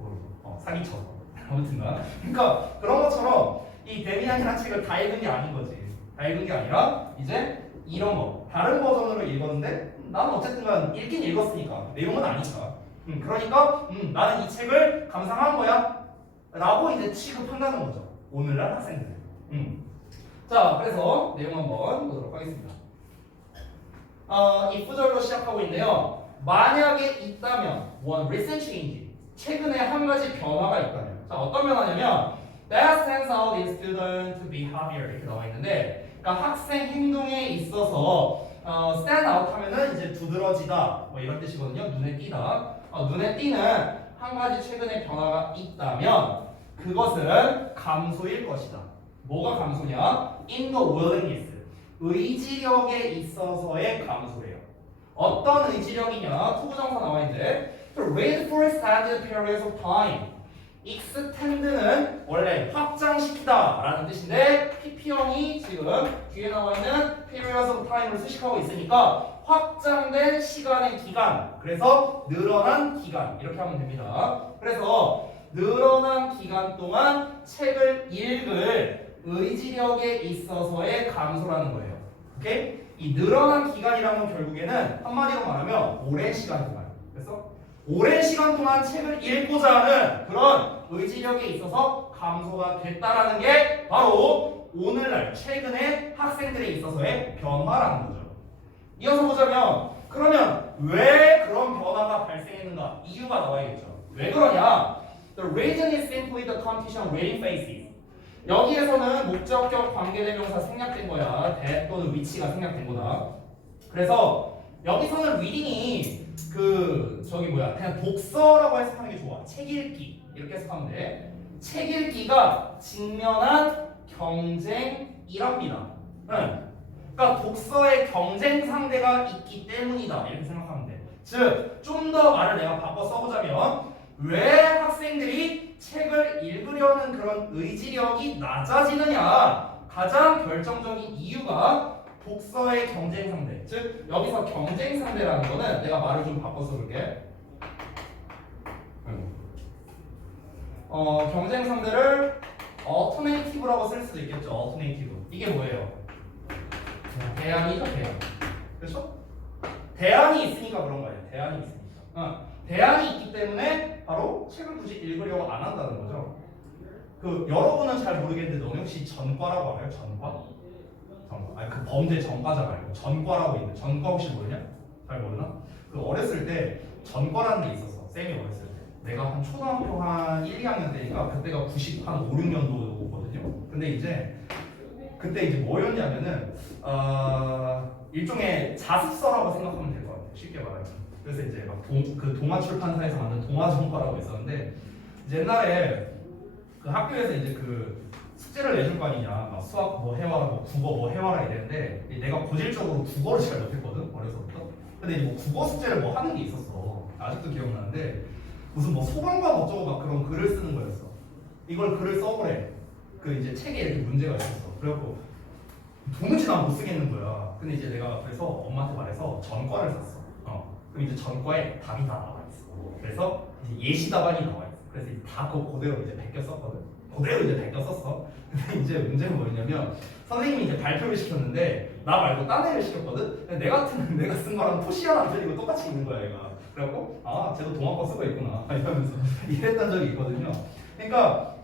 사기쳐서. 아무튼가. 그러니까 그런 것처럼 이 데미안이라는 책을 다 읽은 게 아닌 거지. 다 읽은 게 아니라 이제 이런 거 다른 버전으로 읽었는데 나는 어쨌든간 읽긴 읽었으니까 내용은 아니까. 그러니까 나는 이 책을 감상한 거야 라고 이제 취급한다는 거죠. 오늘날 학생들. 자, 그래서 내용 한번 보도록 하겠습니다. if절로 시작하고 있는데요. 만약에 있다면 one recent change 최근에 한 가지 변화가 있다면 자 어떤 변화냐면 that stands out in student to behavior 이렇게 나와 있는데 그러니까 학생 행동에 있어서 stand out 하면은 이제 두드러지다 뭐 이런 뜻이거든요. 눈에 띄다. 눈에 띄는 한 가지 최근에 변화가 있다면 그것은 감소일 것이다. 뭐가 감소냐? In the willingness 의지력에 있어서의 감소래요. 어떤 의지력이냐? 투부정사 나와 있는데 to wait for extended periods of time extend는 원래 확장시키다 라는 뜻인데 PP형이 지금 뒤에 나와 있는 periods of time을 수식하고 있으니까 확장된 시간의 기간 그래서 늘어난 기간 이렇게 하면 됩니다. 그래서 늘어난 기간 동안 책을 읽을 의지력에 있어서의 감소라는 거예요. 오케이? 이 늘어난 기간이라는 건 결국에는 한마디로 말하면 오랜 시간 동안 그래서 오랜 시간 동안 책을 읽고자 하는 그런 의지력에 있어서 감소가 됐다라는 게 바로 오늘날 최근의 학생들에 있어서의 변화라는 거죠. 이어서 보자면 그러면 왜 그런 변화가 발생했는가 이유가 나와야겠죠. 왜 그러냐? The reason is simply the competition waiting phases. 여기에서는 목적격 관계대명사 생략된 거야. 대 또는 위치가 생략된 거다. 그래서 여기서는 reading이 그냥 독서라고 해석하는 게 좋아. 책 읽기 이렇게 해석하면 돼. 책 읽기가 직면한 경쟁이랍니다. 응. 그러니까 독서의 경쟁 상대가 있기 때문이다 이렇게 생각하면 돼. 즉, 좀 더 말을 내가 바꿔 써보자면 왜 학생들이 책을 읽으려는 그런 의지력이 낮아지느냐 가장 결정적인 이유가 독서의 경쟁 상대. 즉, 여기서 경쟁 상대라는 거는 내가 말을 좀 바꿔 써볼게. 경쟁 상대를 alternative라고 쓸 수도 있겠죠. alternative. 이게 뭐예요? 대안이죠, 대안. 그렇죠? 대안이 있으니까 그런 거예요. 대안이 있으니까. 대안이 있기 때문에 바로 책을 굳이 읽으려고 안 한다는 거죠. 여러분은 잘 모르겠는데 너네 혹시 전과라고 알아요? 전과? 아니 그 범죄 전과자 말고 전과라고 있는데 전과 혹시 모르냐? 잘 모르나? 어렸을 때 전과라는 게 있었어. 쌤이 어렸을 때. 내가 한 초등학교 한 1, 2학년 때니까 그때가 5, 6년도거든요. 근데 이제 그때 이제 뭐였냐면은 일종의 자습서라고 생각하면 될 것 같아요. 쉽게 말하면. 그래서 이제 막 동아 출판사에서 만든 동아 전과라고 있었는데 이제 옛날에 그 학교에서 이제 그 숙제를 내줄 거 아니냐. 막 수학 뭐 해와라, 뭐 국어 뭐 해와라 이랬는데 내가 고질적으로 국어를 잘 못했거든 어려서부터. 근데 이제 뭐 국어 숙제를 뭐 하는 게 있었어. 아직도 기억나는데 무슨 뭐 소방관 어쩌고 막 그런 글을 쓰는 거였어. 이걸 글을 써보래. 이제 책에 이렇게 문제가 있었어. 그래갖고 도무지 난 못 쓰겠는 거야. 근데 이제 내가 그래서 엄마한테 말해서 전과를 샀어. 그럼 이제 전과에 답이 다 나와 있어. 그래서 이제 예시 답안이 나와 있어. 그래서 이제 다 그대로 이제 베껴 썼거든. 그대로 이제 베껴 썼어. 근데 이제 문제는 뭐냐면 선생님이 이제 발표를 시켰는데 나 말고 딴 애를 시켰거든. 근데 내가 쓴 거랑 토시 하나 안 틀리고 똑같이 있는 거야 얘가. 그래갖고 쟤도 동화과 쓰고 있구나 이러면서 이랬던 적이 있거든요. 그러니까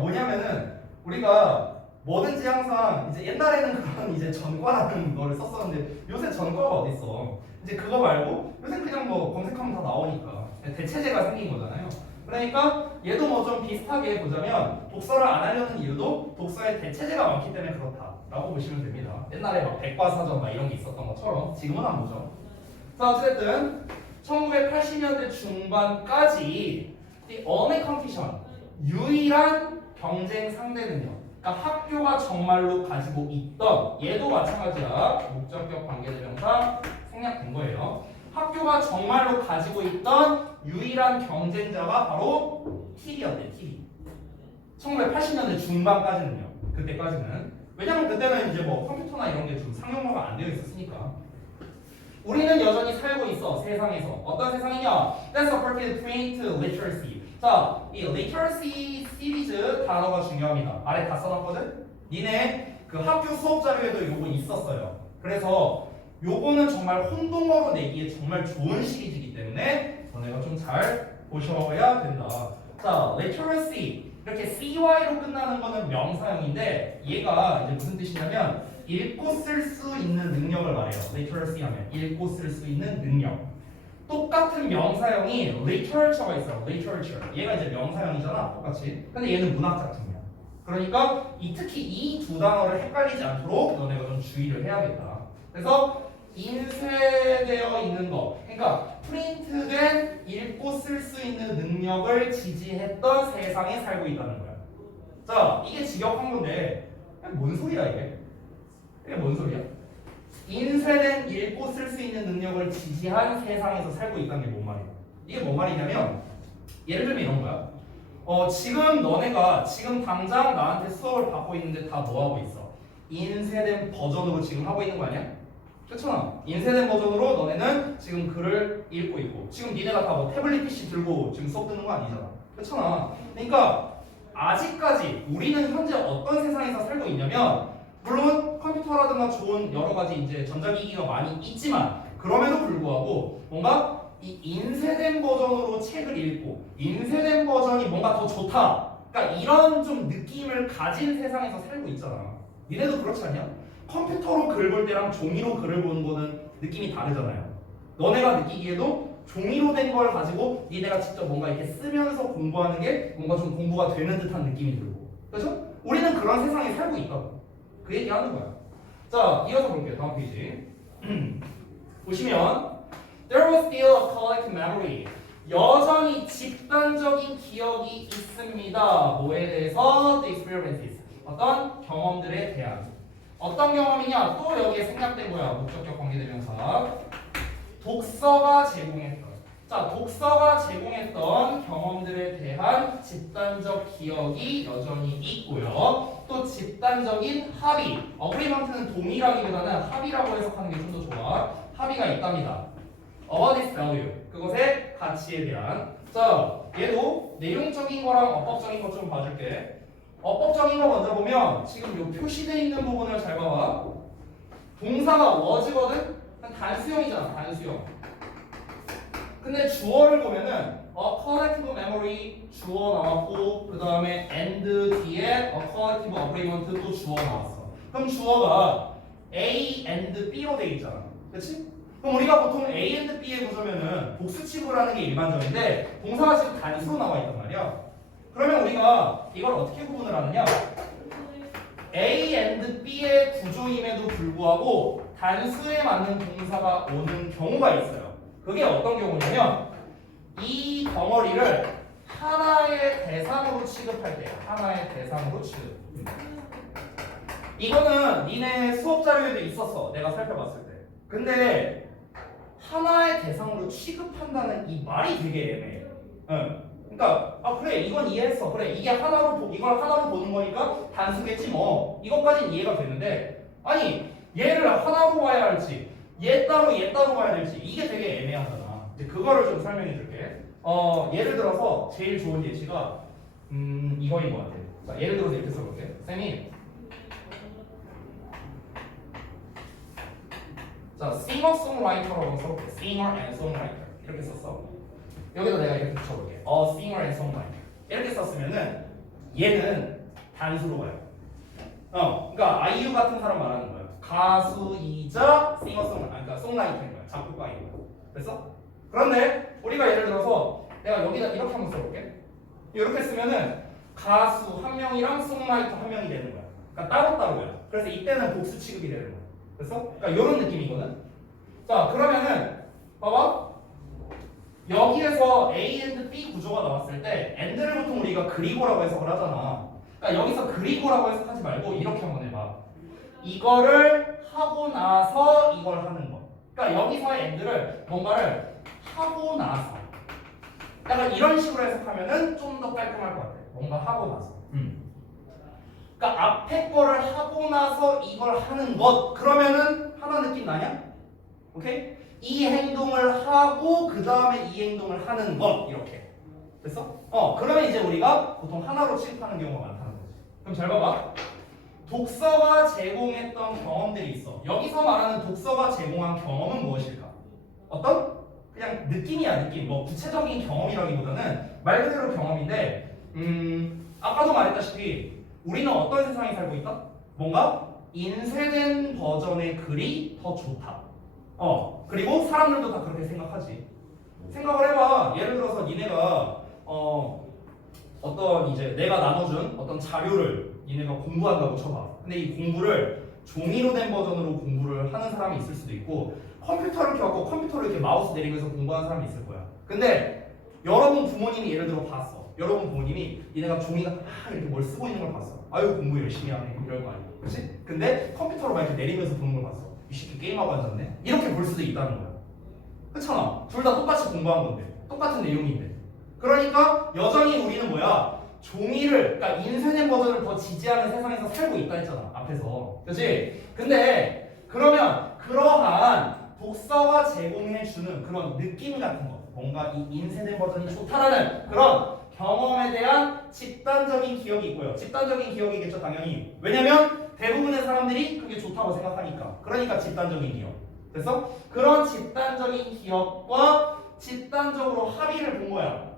뭐냐면은 우리가 뭐든지 항상 이제 옛날에는 그런 이제 전과라는 거를 썼었는데 요새 전과가 어딨어. 이제 그거 말고 요새 그냥 뭐 검색하면 다 나오니까 대체제가 생긴 거잖아요. 그러니까 얘도 뭐 좀 비슷하게 보자면 독서를 안 하려는 이유도 독서에 대체제가 많기 때문에 그렇다라고 보시면 됩니다. 옛날에 막 백과사전 막 이런 게 있었던 것처럼 지금은 안 보죠. 자, 어쨌든 1980년대 중반까지 the only competition 유일한 경쟁 상대는요. 그러니까 학교가 정말로 가지고 있던 얘도 마찬가지야. 목적격 관계대명사 생략된 거예요. 학교가 정말로 가지고 있던 유일한 경쟁자가 바로 TV였대. TV. 1980년대 중반까지는요. 그때까지는. 왜냐면 그때는 이제 뭐 컴퓨터나 이런 게 좀 상용화가 안 되어 있었으니까. 우리는 여전히 살고 있어. 세상에서. 어떤 세상이냐? That's a perfect print literacy. 자, 이 literacy 시리즈 단어가 중요합니다. 아래 다 써놨거든? 니네 그 학교 수업 자료에도 요거 있었어요. 그래서 요거는 정말 혼동어로 내기에 정말 좋은 시리즈이기 때문에 너네가 좀 잘 보셔야 된다. 자, literacy 이렇게 cy로 끝나는 거는 명사형인데 얘가 이제 무슨 뜻이냐면 읽고 쓸 수 있는 능력을 말해요. literacy 하면 읽고 쓸 수 있는 능력. 똑같은 명사형이 literature가 있어요. literature. 얘가 이제 명사형이잖아. 똑같이. 근데 얘는 문학작품이야. 그러니까 특히 이 두 단어를 헷갈리지 않도록 너네가 좀 주의를 해야겠다. 그래서 인쇄되어 있는 거, 그러니까 프린트된 읽고 쓸 수 있는 능력을 지지했던 세상에 살고 있다는 거야. 자, 이게 직역한 건데 뭔 소리야 이게? 이게 뭔 소리야? 인쇄된 읽고 쓸 수 있는 능력을 지지한 세상에서 살고 있다는 게 뭔 말이야? 이게 뭔 말이냐면 예를 들면 이런 거야. 지금 너네가 지금 당장 나한테 수업을 받고 있는데 다 뭐 하고 있어? 인쇄된 버전으로 지금 하고 있는 거 아니야? 그렇잖아. 인쇄된 버전으로 너네는 지금 글을 읽고 있고 지금 니네가 다 뭐 태블릿 PC 들고 지금 수업 듣는 거 아니잖아. 그렇잖아. 그러니까 아직까지 우리는 현재 어떤 세상에서 살고 있냐면 물론 컴퓨터라든가 좋은 여러 가지 이제 전자기기가 많이 있지만 그럼에도 불구하고 뭔가 이 인쇄된 버전으로 책을 읽고 인쇄된 버전이 뭔가 더 좋다. 그러니까 이런 좀 느낌을 가진 세상에서 살고 있잖아. 니네도 그렇지 않냐? 컴퓨터로 글 볼 때랑 종이로 글을 보는 거는 느낌이 다르잖아요. 너네가 느끼기에도 종이로 된 걸 가지고 니네가 직접 뭔가 이렇게 쓰면서 공부하는 게 뭔가 좀 공부가 되는 듯한 느낌이 들고. 그렇죠? 우리는 그런 세상에 살고 있다고. 그 얘기 하는 거야. 자, 이어서 볼게요. 다음 페이지. 보시면 There was still a collective memory. 여전히 집단적인 기억이 있습니다. 뭐에 대해서? The experiences. 어떤 경험들에 대한. 어떤 경험이냐? 또 여기에 생략된 거야. 목적격 관계대명사. 독서가 제공했던. 자, 독서가 제공했던 경험들에 대한 집단적 기억이 여전히 있고요. 또 집단적인 합의. 어그리먼트는 동의라기보다는 합의라고 해석하는 게 좀 더 좋아. 합의가 있답니다. About its value. 그것의 가치에 대한. 자, 얘도 내용적인 거랑 어법적인 것 좀 봐줄게. 어법적인 거 먼저 보면 지금 요 표시되어 있는 부분을 잘 봐봐. 동사가 was거든? 단수형이잖아. 단수형. 근데 주어를 보면은 collective memory 주어 나왔고 그 다음에 and 뒤에 collective agreement 또 주어 나왔어. 그럼 주어가 A and B로 돼 있잖아. 그렇지? 그럼 우리가 보통 A and B의 구조면은 복수치구를 하는 게 일반적인데 동사가 지금 단수로 나와 있단 말이야. 그러면 우리가 이걸 어떻게 구분을 하느냐? A and B의 구조임에도 불구하고 단수에 맞는 동사가 오는 경우가 있어요. 그게 어떤 경우냐면 이 덩어리를 하나의 대상으로 취급할 때요. 하나의 대상으로 취급. 이거는 니네 수업 자료에도 있었어. 내가 살펴봤을 때. 근데 하나의 대상으로 취급한다는 이 말이 되게 애매해. 응. 그러니까 그래 이건 이해했어. 그래 이게 이걸 하나로 보는 거니까 단수겠지 뭐. 이것까지는 이해가 되는데 아니 얘를 하나로 봐야 할지 얘 따로 봐야 될지 이게 되게 애매하잖아. 이제 그거를 좀 설명해 줄게. 예를 들어서 제일 좋은 예시가 이거인 것 같아. 자, 예를 들어서 이렇게 써볼게. 쌤이 자 singer-songwriter라고 써볼게. singer and songwriter 이렇게 썼어. 여기다 내가 이렇게 붙여볼게. singer and songwriter 이렇게 썼으면은 얘는 단수로 가요. 그러니까 아이유 같은 사람 말하는 거야. 가수이자 그러니까 송라이터인 거야. 작곡가인 거야. 됐어? 그런데 우리가 예를 들어서 내가 여기다 이렇게 한번 써볼게. 이렇게 쓰면은 가수 한 명이랑 송라이터 한 명이 되는 거야. 그러니까 따로따로야. 그래서 이때는 복수 취급이 되는 거야. 됐어? 그러니까 이런 느낌이거든. 자, 그러면은 봐봐. 여기에서 A and B 구조가 나왔을 때 and를 보통 우리가 그리고라고 해석을 하잖아. 그러니까 여기서 그리고라고 해석하지 말고 이렇게 한번 해봐. 이거를 하고 나서 이걸 하는 거. 그러니까 여기서의 and를 뭔가를 하고 나서. 약간 이런 식으로 해석하면은 좀 더 깔끔할 것 같아. 뭔가 하고 나서. 그러니까 앞에 거를 하고 나서 이걸 하는 것. 그러면은 하나 느낌 나냐? 오케이? 이 행동을 하고 그 다음에 이 행동을 하는 것. 이렇게. 됐어? 그러면 이제 우리가 보통 하나로 취급하는 경우가 많다는 거지. 그럼 잘 봐봐. 독서가 제공했던 경험들이 있어. 여기서 말하는 독서가 제공한 경험은 무엇일까? 어떤? 그냥 느낌이야, 느낌. 뭐 구체적인 경험이라기보다는 말 그대로 경험인데, 아까도 말했다시피 우리는 어떤 세상에 살고 있다? 뭔가 인쇄된 버전의 글이 더 좋다. 그리고 사람들도 다 그렇게 생각하지. 생각을 해봐. 예를 들어서 니네가 어떤 이제 내가 나눠준 어떤 자료를 니네가 공부한다고 쳐봐. 근데 이 공부를 종이로 된 버전으로 공부를 하는 사람이 있을 수도 있고 컴퓨터를 켜고 컴퓨터를 이렇게 마우스 내리면서 공부하는 사람이 있을 거야. 근데 여러분 부모님이 예를 들어 봤어. 여러분 부모님이 니네가 종이가 이렇게 뭘 쓰고 있는 걸 봤어. 아유 공부 열심히 하네 이럴 거 아니야. 그렇지? 근데 컴퓨터로 막 이렇게 내리면서 보는 걸 봤어. 이 새끼 게임하고 앉았네? 이렇게 볼 수도 있다는 거야. 그렇잖아. 둘 다 똑같이 공부한 건데 똑같은 내용인데. 그러니까 여전히 우리는 뭐야? 종이를 그러니까 인쇄된 버전을 더 지지하는 세상에서 살고 있다 했잖아. 앞에서. 그렇지? 근데 그러면 그러한 독서가 제공해주는 그런 느낌 같은 거 뭔가 이 인쇄된 버전이 좋다라는 그런 경험에 대한 집단적인 기억이 있고요. 집단적인 기억이겠죠 당연히. 왜냐면 대부분의 사람들이 그게 좋다고 생각하니까. 그러니까 집단적인 기억. 그래서 그런 집단적인 기억과 집단적으로 합의를 본 거야.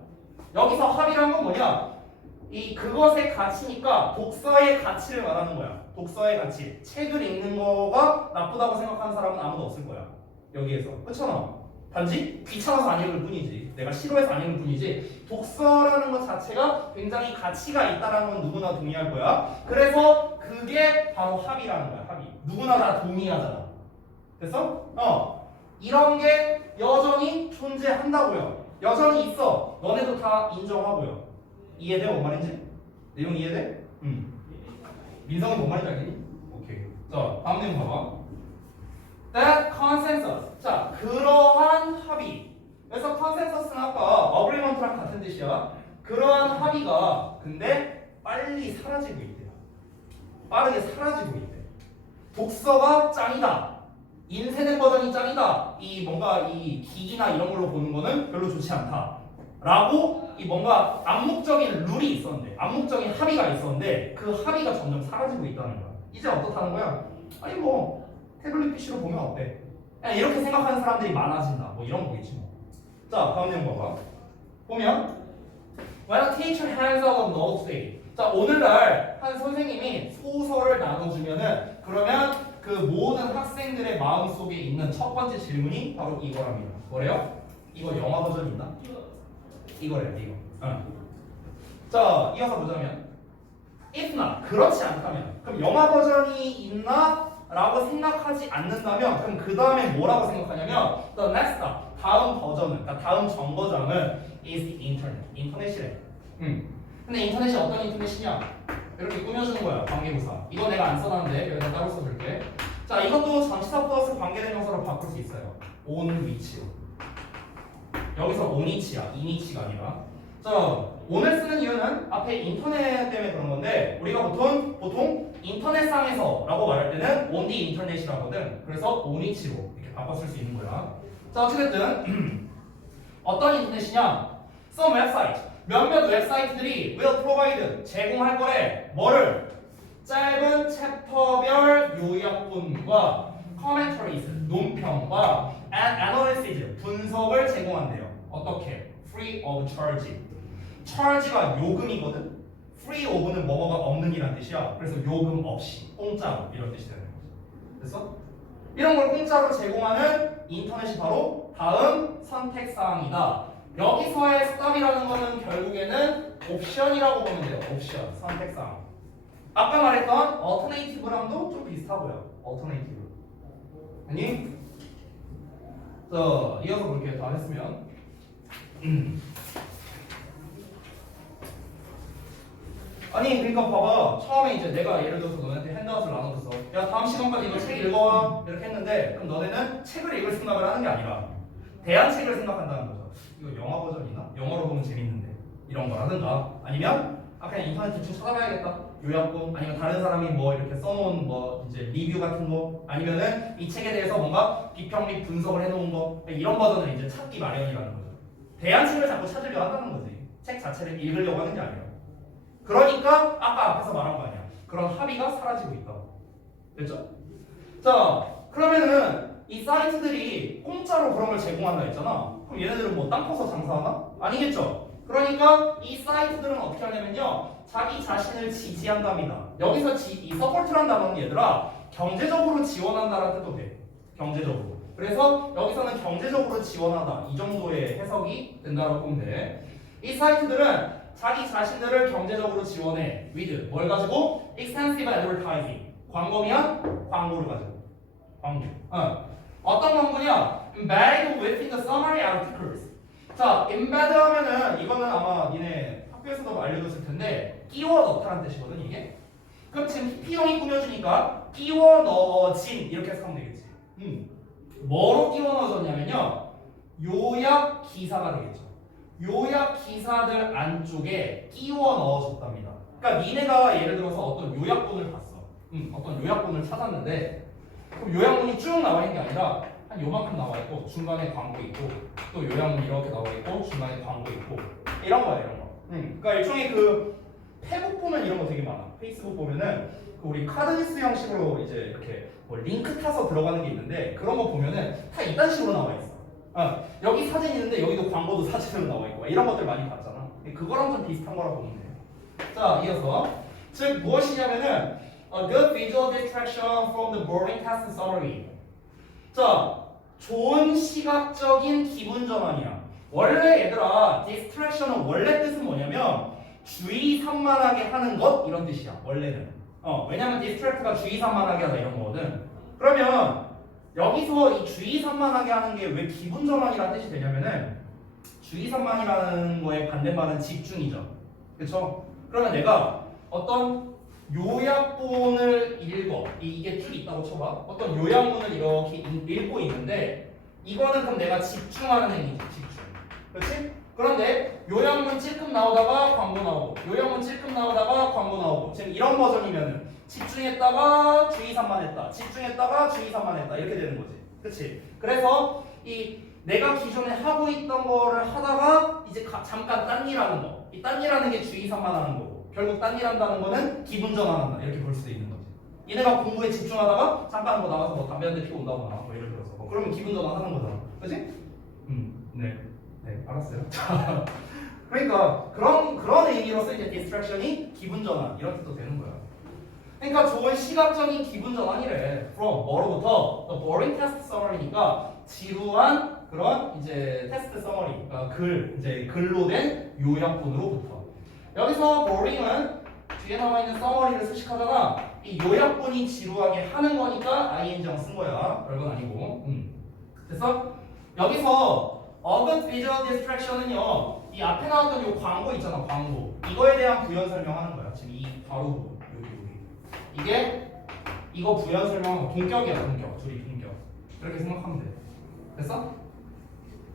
여기서 합의란 건 뭐냐? 이 그것의 가치니까 독서의 가치를 말하는 거야. 독서의 가치. 책을 읽는 거가 나쁘다고 생각하는 사람은 아무도 없을 거야. 여기에서. 그렇잖아. 단지 귀찮아서 안 읽을 뿐이지. 내가 싫어해서 안 읽을 뿐이지. 독서라는 것 자체가 굉장히 가치가 있다는 건 누구나 동의할 거야. 그래서 그게 바로 합의라는 거야. 합의. 누구나 다 동의하잖아. 됐어? 이런 게 여전히 존재한다고요. 여전히 있어. 너네도 다 인정하고요. 이해돼? 뭔 말인지? 내용 이해돼? 민성이 뭔 말인지 알겠니? 오케이. 자, 다음 내용 봐봐. That consensus. 자, 그러한 합의. 그래서 consensus는 아까 agreement랑 같은 뜻이야. 그러한 합의가 근데 빨리 사라지고 있대요. 빠르게 사라지고 있대. 독서가 짱이다. 인쇄된 버전이 짱이다. 이 뭔가 이 기기나 이런 걸로 보는 거는 별로 좋지 않다. 라고 이 뭔가 암묵적인 룰이 있었는데 암묵적인 합의가 있었는데 그 합의가 점점 사라지고 있다는 거야. 이제 어떻다는 거야? 아니 뭐 태블릿 PC로 보면 어때? 그냥 이렇게 생각하는 사람들이 많아진다. 뭐 이런 거겠지 뭐. 자 다음 내용 봐봐. 보면 When a teacher hands out a note today. 자 오늘날 한 선생님이 소설을 나눠주면은 그러면 그 모든 학생들의 마음속에 있는 첫 번째 질문이 바로 이거랍니다. 뭐래요? 이거 영어 버전 있나? 이거래요, 이거. 자, 이어서 보자면 if not, 그렇지 않다면 그럼 영어 버전이 있나? 라고 생각하지 않는다면 그럼 그 다음에 뭐라고 생각하냐면 the next step, 다음 버전은, 그러니까 다음 정거장은 is the internet, 인터넷이래. 근데 인터넷이 어떤 인터넷이냐? 이렇게 꾸며주는 거야, 관계부사. 이거 내가 안 써놨는데 여기다 따로 써줄게. 자, 이것도 전치사 플러스 관계대명사로 바꿀 수 있어요. on which로. 여기서 on이치야, in이치가 아니라. 자, on을 쓰는 이유는 앞에 인터넷 때문에 그런 건데 우리가 보통 인터넷상에서라고 말할 때는 on the internet이라거든. 그래서 on이치로 이렇게 바꿔 쓸 수 있는 거야. 자, 어쨌든 어떤 인터넷이냐? Some website. 몇몇 웹사이트들이 will provide 제공할 거래. 뭐를? 짧은 챕터별 요약본과 commentaries 논평과 and analysis 분석을 제공한대요. 어떻게? Free of charge. charge가 요금이거든. Free of는 뭐뭐가 없는 이란 뜻이야. 그래서 요금 없이 공짜로 이런 뜻이 되는 거지. 됐어? 이런 걸 공짜로 제공하는 인터넷이 바로 다음 선택사항이다. 여기서의 stop이라는 거는 결국에는 옵션이라고 보면 돼요. 옵션, 선택사항. 아까 말했던 alternative랑도 좀 비슷하고요. alternative. 아니? 자, 이어서 그렇게 다 했으면 아니 그러니까 봐봐. 처음에 이제 내가 예를 들어서 너네한테 핸드아웃을 나눠줬어. 야 다음 시간까지 이거 책 읽어와 이렇게 했는데 그럼 너네는 책을 읽을 생각을 하는 게 아니라 대안책을 생각한다는 거죠. 이거 영어 버전이나 영어로 보면 재밌는데 이런 거라든가 아니면 그냥 인터넷 대충 찾아봐야겠다. 요약본 아니면 다른 사람이 뭐 이렇게 써놓은 뭐 이제 리뷰 같은 거 아니면은 이 책에 대해서 뭔가 비평 및 분석을 해놓은 거 이런 버전을 이제 찾기 마련이라는 거죠. 대안책을 자꾸 찾으려 한다는 거지. 책 자체를 읽으려고 하는 게 아니라. 그러니까 아까 앞에서 말한 거 아니야. 그런 합의가 사라지고 있다. 됐죠? 자 그러면은 이 사이트들이 공짜로 그런 걸 제공한다 했잖아. 그럼 얘네들은 뭐 땅 파서 장사하나? 아니겠죠? 그러니까 이 사이트들은 어떻게 하냐면요 자기 자신을 지지한답니다. 여기서 이 서포트란 단어는 얘들아 경제적으로 지원한다라는 뜻도 돼. 경제적으로. 그래서 여기서는 경제적으로 지원하다 이 정도의 해석이 된다고 보면 돼. 이 사이트들은 자기 자신들을 경제적으로 지원해. with 뭘 가지고? extensive advertising. 광고면 광고를 가지고. 광고. 어떤 광고냐? embedded within the summary articles. 자, embed 하면은 이거는 아마 니네 학교에서도 알려줬을 텐데 끼워 넣다라는 뜻이거든 이게. 그럼 지금 P형이 꾸며주니까 끼워 넣어진 이렇게 해석하면 되겠지. 뭐로 끼워 넣어졌냐면요. 요약 기사가 되겠죠. 요약 기사들 안쪽에 끼워 넣어줬답니다. 그러니까 니네가 예를 들어서 어떤 요약본을 봤어. 어떤 요약본을 찾았는데 그럼 요약문이 쭉 나와 있는 게 아니라 한 요만큼 나와 있고 중간에 광고 있고 또 요약문 이렇게 나와 있고 중간에 광고 있고 이런 거야 이런 거. 그러니까 일종의 그 페북 보면 이런 거 되게 많아. 페이스북 보면은 그 우리 카드뉴스 형식으로 이제 이렇게 뭐 링크 타서 들어가는 게 있는데 그런 거 보면은 다 이딴 식으로 나와 있어. 여기 사진 있는데 여기도 광고도 사진으로 나와 있고 이런 것들 많이 봤잖아. 그거랑 좀 비슷한 거라고 보면 돼. 자, 이어서 즉 무엇이냐면은 a good visual distraction from the boring task summary. 자, 좋은 시각적인 기분 전환이야. 원래 얘들아 distraction은 원래 뜻은 뭐냐면 주의 산만하게 하는 것 이런 뜻이야. 원래는. 왜냐면 distract가 주의 산만하게 하다 이런 거거든. 그러면 여기서 이 주의 산만하게 하는 게 왜 기분 전환이라는 뜻이 되냐면은 주의 산만이라는 거의 반대말은 집중이죠. 그렇죠? 그러면 내가 어떤 요약본을 읽어. 이게 쭉 있다고 쳐봐. 어떤 요약문을 이렇게 읽고 있는데 이거는 그럼 내가 집중하는 행위지. 집중. 그렇지? 그런데 요약문 찔끔 나오다가 광고 나오고 요약문 찔끔 나오다가 광고 나오고 지금 이런 버전이면은 집중했다가 주의 산만했다. 집중했다가 주의 산만했다. 이렇게 되는 거지. 그렇지? 그래서 이 내가 기존에 하고 있던 거를 하다가 이제 잠깐 딴 일하는 거. 이 딴 일하는 게 주의 산만하는 거고 결국 딴 일한다는 거는 기분 전환한다. 이렇게 볼 수도 있는 거지. 얘네가 공부에 집중하다가 잠깐 뭐 나가서 뭐 담배 한 대 피고 온다거나 뭐 예를 들어서 그러면 기분 전환하는 거잖아. 그렇지? 네, 알았어요. 그러니까 그런 의미로서 이제 distraction이 기분 전환 이런 뜻도 되는 거야. 그러니까 좋은 시각적인 기분 전환이래. From 뭐로부터? The boring test summary니까 지루한 그런 이제 테스트 서머리, 이제 글로 된 요약본으로부터. 여기서 boring은 뒤에 나와 있는 summary를 수식하잖아. 이 요약본이 지루하게 하는 거니까 ing랑 쓴 거야. 별건 아니고. 됐어? 여기서 urban visual distraction은요, 이 앞에 나왔던 요 광고 있잖아, 광고. 이거에 대한 부연 설명하는 거야. 지금 이 바로 여기. 이거 부연 설명하는 동격이야, 동격. 둘이 동격. 이렇게 생각하면 돼. 됐어?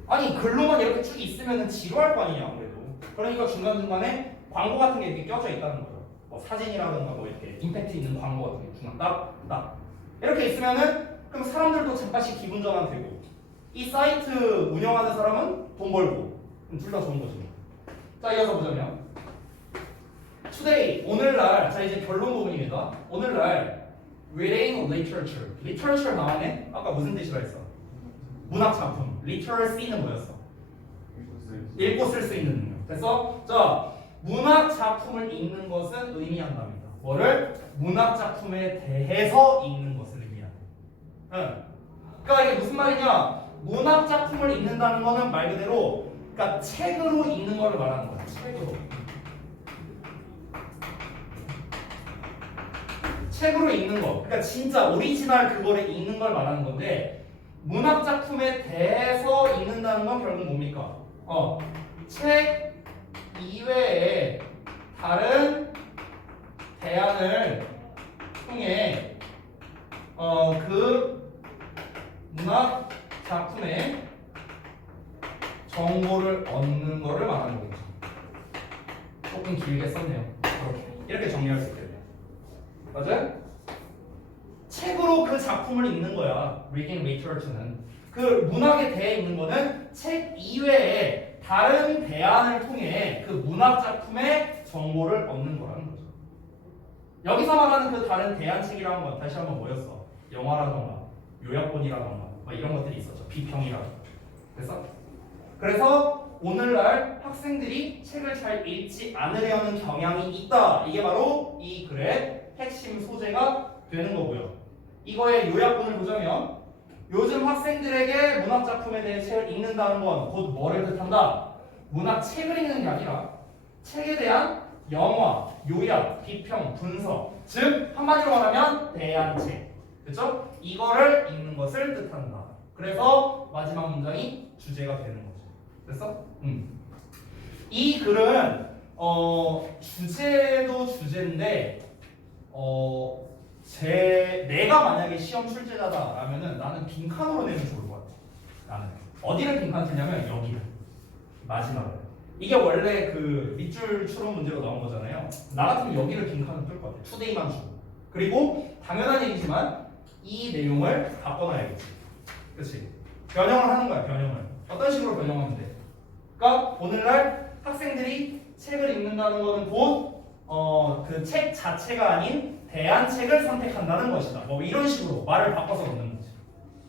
아니, 글로만 이렇게 쭉 있으면 지루할 거 아니냐, 아무래도. 그러니까 중간중간에 광고 같은 게 이렇게 껴져 있다는 거죠. 뭐 사진이라든가 뭐 이렇게 임팩트 있는 광고 같은 게 중간 딱. 이렇게 있으면은, 그럼 사람들도 잠깐씩 기분 전환 되고, 이 사이트 운영하는 사람은 돈 벌고 둘 다 좋은 거죠. 자, 이어서 보자면 Today, 오늘날, 자 이제 결론 부분입니다. 오늘날 Reading Literature, Literature 나왔네? 아까 무슨 뜻이라 했어? 문학 작품. Literacy는 뭐였어? 읽고 쓸 수 있는 능력. 됐어? 자, 문학 작품을 읽는 것은 의미한답니다. 뭐를? 문학 작품에 대해서 읽는 것을 의미한다. 그러니까 이게 무슨 말이냐? 문학 작품을 읽는다는 거는 말 그대로 그러니까 책으로 읽는 거를 말하는 거야. 책으로 읽는 거. 그러니까 진짜 오리지널 그거를 읽는 걸 말하는 건데 문학 작품에 대해서 읽는다는 건 결국 뭡니까? 책 이외에 다른 대안을 통해 그 문학 작품의 정보를 얻는 거를 말하는 거겠죠. 조금 길게 썼네요. 이렇게 정리할 수 있겠네. 맞아요? 책으로 그 작품을 읽는 거야. Reading literature는. 그 문학에 대해 읽는 거는 책 이외에 다른 대안을 통해 그 문학 작품의 정보를 얻는 거라는 거죠. 여기서 말하는 그 다른 대안책이라는 건 다시 한번 뭐였어? 영화라던가 요약본이라던가 뭐 이런 것들이 있었죠. 비평이라던가. 그래서 오늘날 학생들이 책을 잘 읽지 않으려는 경향이 있다. 이게 바로 이 글의 핵심 소재가 되는 거고요. 이거의 요약본을 보자면 요즘 학생들에게 문학작품에 대해 책을 읽는다는 건 곧 뭐를 뜻한다? 문학책을 읽는 게 아니라 책에 대한 영화, 요약, 비평, 분석, 즉 한마디로 말하면 대안책, 그렇죠? 이거를 읽는 것을 뜻한다. 그래서 마지막 문장이 주제가 되는 거죠. 됐어? 이 글은 주제도 주제인데 내가 만약에 시험 출제자다라면은 나는 빈칸으로 내면 좋을 것 같아. 나는 어디를 빈칸 쓰냐면 여기를 마지막에. 이게 원래 그 밑줄 추론 문제로 나온 거잖아요. 나 같으면 여기를 빈칸을 뜰 것 같아. 투데이만 주고. 그리고 당연한 얘기지만 이 내용을 바꿔놔야겠지. 그렇지? 변형을 하는 거야. 변형을. 어떤 식으로 변형하면 돼? 그러니까 오늘날 학생들이 책을 읽는다는 것은 곧 그 책 자체가 아닌 대안책을 선택한다는 것이다. 뭐 이런 식으로 말을 바꿔서 넣는 거지.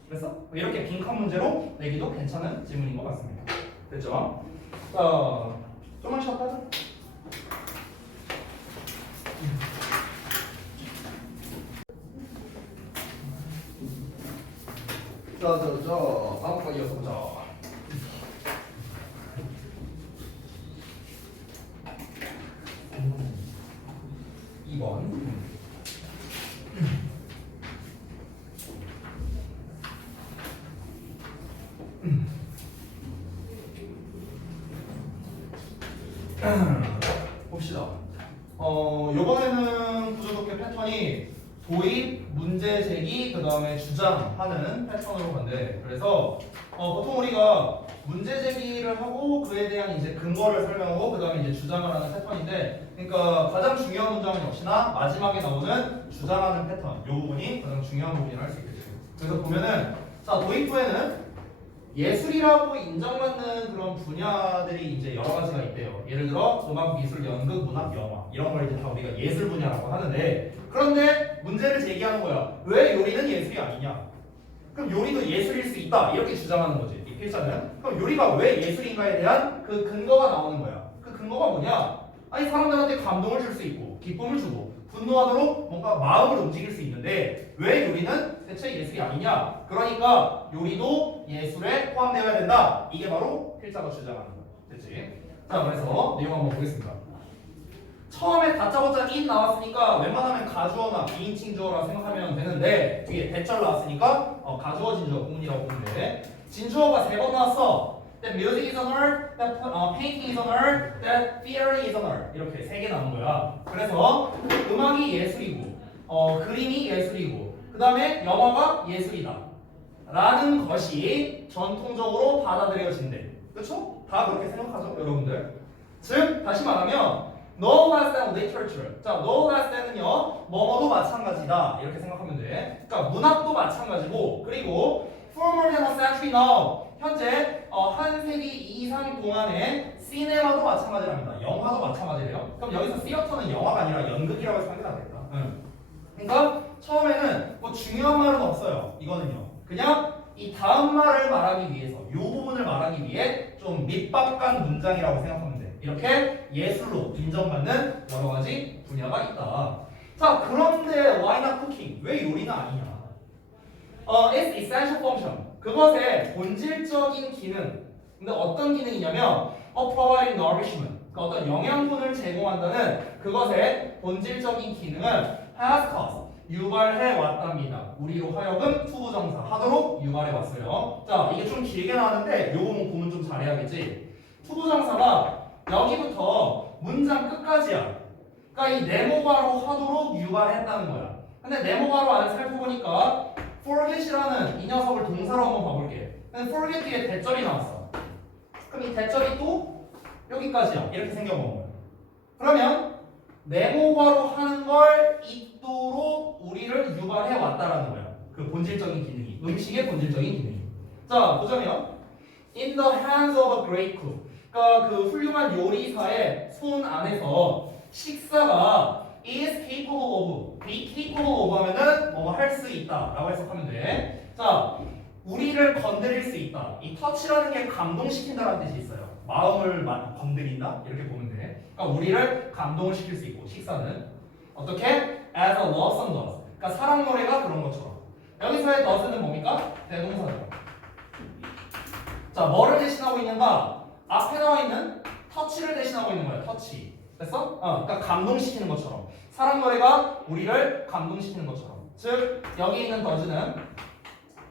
그래서 이렇게 빈칸 문제로 내기도 괜찮은 질문인 것 같습니다. 됐죠? 좀만 쉬었다 하자. 다음 거 이어서 보자. 2번. 봅시다. 요번에는 구조독해 패턴이 도입, 문제 제기, 그 다음에 주장하는 패턴으로 간대. 그래서 보통 우리가 문제 제기를 하고 그에 대한 이제 근거를 설명하고 그 다음에 이제 주장을 하는 패턴인데, 그러니까 가장 중요한 문장은 역시나 마지막에 나오는 주장하는 패턴. 이 부분이 가장 중요한 부분이라 할 수 있겠죠. 그래서 보면은 자 도입부에는 예술이라고 인정받는 그런 분야들이 이제 여러 가지가 있대요. 예를 들어 음악, 미술, 연극, 문학, 영화 이런 걸 이제 다 우리가 예술 분야라고 하는데, 그런데 문제를 제기하는 거야. 왜 요리는 예술이 아니냐? 그럼 요리도 예술일 수 있다 이렇게 주장하는 거지 이 필자는. 그럼 요리가 왜 예술인가에 대한 그 근거가 나오는 거야. 그 근거가 뭐냐? 아니 사람들한테 감동을 줄 수 있고 기쁨을 주고 분노하도록 뭔가 마음을 움직일 수 있는데 왜 요리는 대체 예술이 아니냐? 그러니까 요리도 예술에 포함되어야 된다. 이게 바로 필자가 주장하는 거야. 됐지? 자, 그래서 내용 한번 보겠습니다. 처음에 다짜고짜 in 나왔으니까 웬만하면 가주어나 비인칭 주어라 생각하면 되는데 뒤에 대절 나왔으니까 가주어 진주어 구문이라고 보면 돼. 진주어가 3번 나왔어. That music is an art, that painting is an art, that theory is an art. 이렇게 3개 나온 거야. 그래서 음악이 예술이고 그림이 예술이고 그 다음에 영화가 예술이다 라는 것이 전통적으로 받아들여진대. 그렇죠? 다 그렇게 생각하죠 여러분들. 즉 다시 말하면 no less than literature. 자, no less than은요 뭐뭐도 마찬가지다 이렇게 생각하면 돼. 그러니까 문학도 마찬가지고, 그리고 for more than a century now 현재 한 세기 이상 동안에 시네마도 마찬가지랍니다. 영화도 마찬가지래요. 그럼 여기서 시어터는 영화가 아니라 연극이라고 해서 하면 안 되겠다. 그러니까 처음에는 뭐 중요한 말은 없어요. 이거는요. 그냥 이 다음 말을 말하기 위해서, 이 부분을 말하기 위해 좀 밑밥간 문장이라고 생각하면 돼. 이렇게 예술로 인정받는 여러 가지 분야가 있다. 자, 그런데 why not cooking? 왜 요리는 아니냐? It's essential function. 그것의 본질적인 기능. 근데 어떤 기능이냐면 providing nourishment. 그러니까 어떤 영양분을 제공한다는 그것의 본질적인 기능은 has caused. 유발해 왔답니다. 우리로 하여금 투부정사 하도록 유발해 왔어요. 자, 이게 좀 길게 나왔는데 요 부분 보면 좀 잘해야겠지. 투부정사가 여기부터 문장 끝까지야. 그러니까 이 네모가로 하도록 유발했다는 거야. 근데 네모가로 안을 살펴보니까 forget이라는 이 녀석을 동사로 한번 봐볼게. 근데 forget 뒤에 대절이 나왔어. 그럼 이 대절이 또 여기까지야. 이렇게 생겨본 거야. 그러면 네모가로 하는 걸 잊도록 우리를 유발해 왔다라는 거야. 그 본질적인 기능이, 음식의 본질적인 기능이. 자, 보자면 in the hands of a great cook. 그러니까 그 훌륭한 요리사의 손 안에서 식사가 is capable of, be capable of 하면은 뭐 할 수 있다라고 해석하면 돼. 자, 우리를 건드릴 수 있다. 이 터치라는 게 감동시킨다라는 뜻이 있어요. 마음을 건드린다 이렇게 보면 돼. 그러니까 우리를 감동을 시킬 수 있고 식사는 어떻게? As a love song does. 그러니까 사랑 노래가 그런 것처럼. 여기서의 does는 뭡니까? 대동사죠. 자, 뭐를 대신하고 있는가? 앞에 나와 있는 touch를 대신하고 있는 거예요. touch. 됐어? 그러니까 감동시키는 것처럼. 사랑 노래가 우리를 감동시키는 것처럼. 즉 여기 있는 does는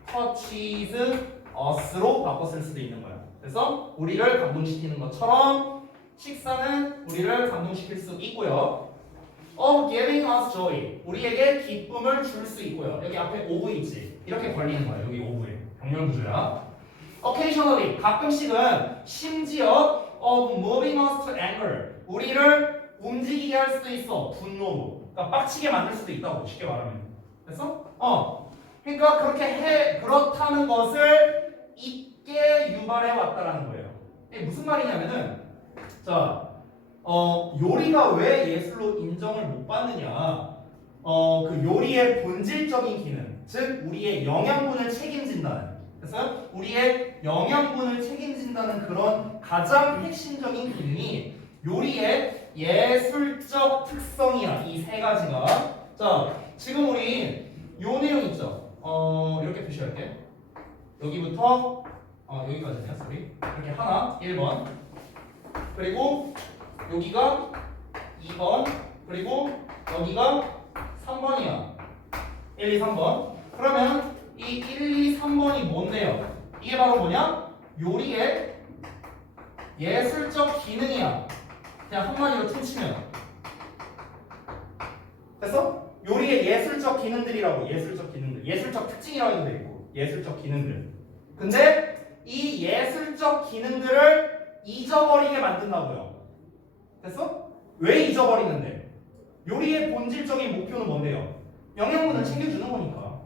touches us로 바꿔 쓸 수도 있는 거야. 그래서 우리를 감동시키는 것처럼 식사는 우리를 감동시킬 수 있고요. of giving us joy. 우리에게 기쁨을 줄 수 있고요. 여기 앞에 of 있지. 이렇게 걸리는 거야. 여기 of에. 병렬 구조야. occasionally. 가끔씩은 심지어 of moving us to anger. 우리를 움직이게 할 수도 있어. 분노로. 그러니까 빡치게 만들 수도 있다고. 쉽게 말하면. 됐어? 그러니까 그렇다는 것을 있게 유발해 왔다라는 거예요. 이게 무슨 말이냐면은 자, 요리가 왜 예술로 인정을 못 받느냐? 그 요리의 본질적인 기능, 즉 우리의 영양분을 책임진다는. 그래서 우리의 영양분을 책임진다는 그런 가장 핵심적인 기능이 요리의 예술적 특성이야. 이 세 가지가. 자, 지금 우리 요 내용 있죠? 이렇게 표시할게. 여기부터 여기까지네요. 소리. 이렇게 하나, 1번. 그리고 여기가 2번. 그리고 여기가 3번이야. 1, 2, 3번. 그러면 이 1, 2, 3번이 뭔데요? 이게 바로 뭐냐? 요리의 예술적 기능이야. 그냥 한마디로 퉁치면. 됐어? 요리의 예술적 기능들이라고. 예술적 기능들. 예술적 특징이라고 해도 되고. 예술적 기능들. 근데 이 예술적 기능들을 잊어버리게 만든다고요. 됐어? 왜 잊어버리는데? 요리의 본질적인 목표는 뭔데요? 영양분을 챙겨주는 거니까.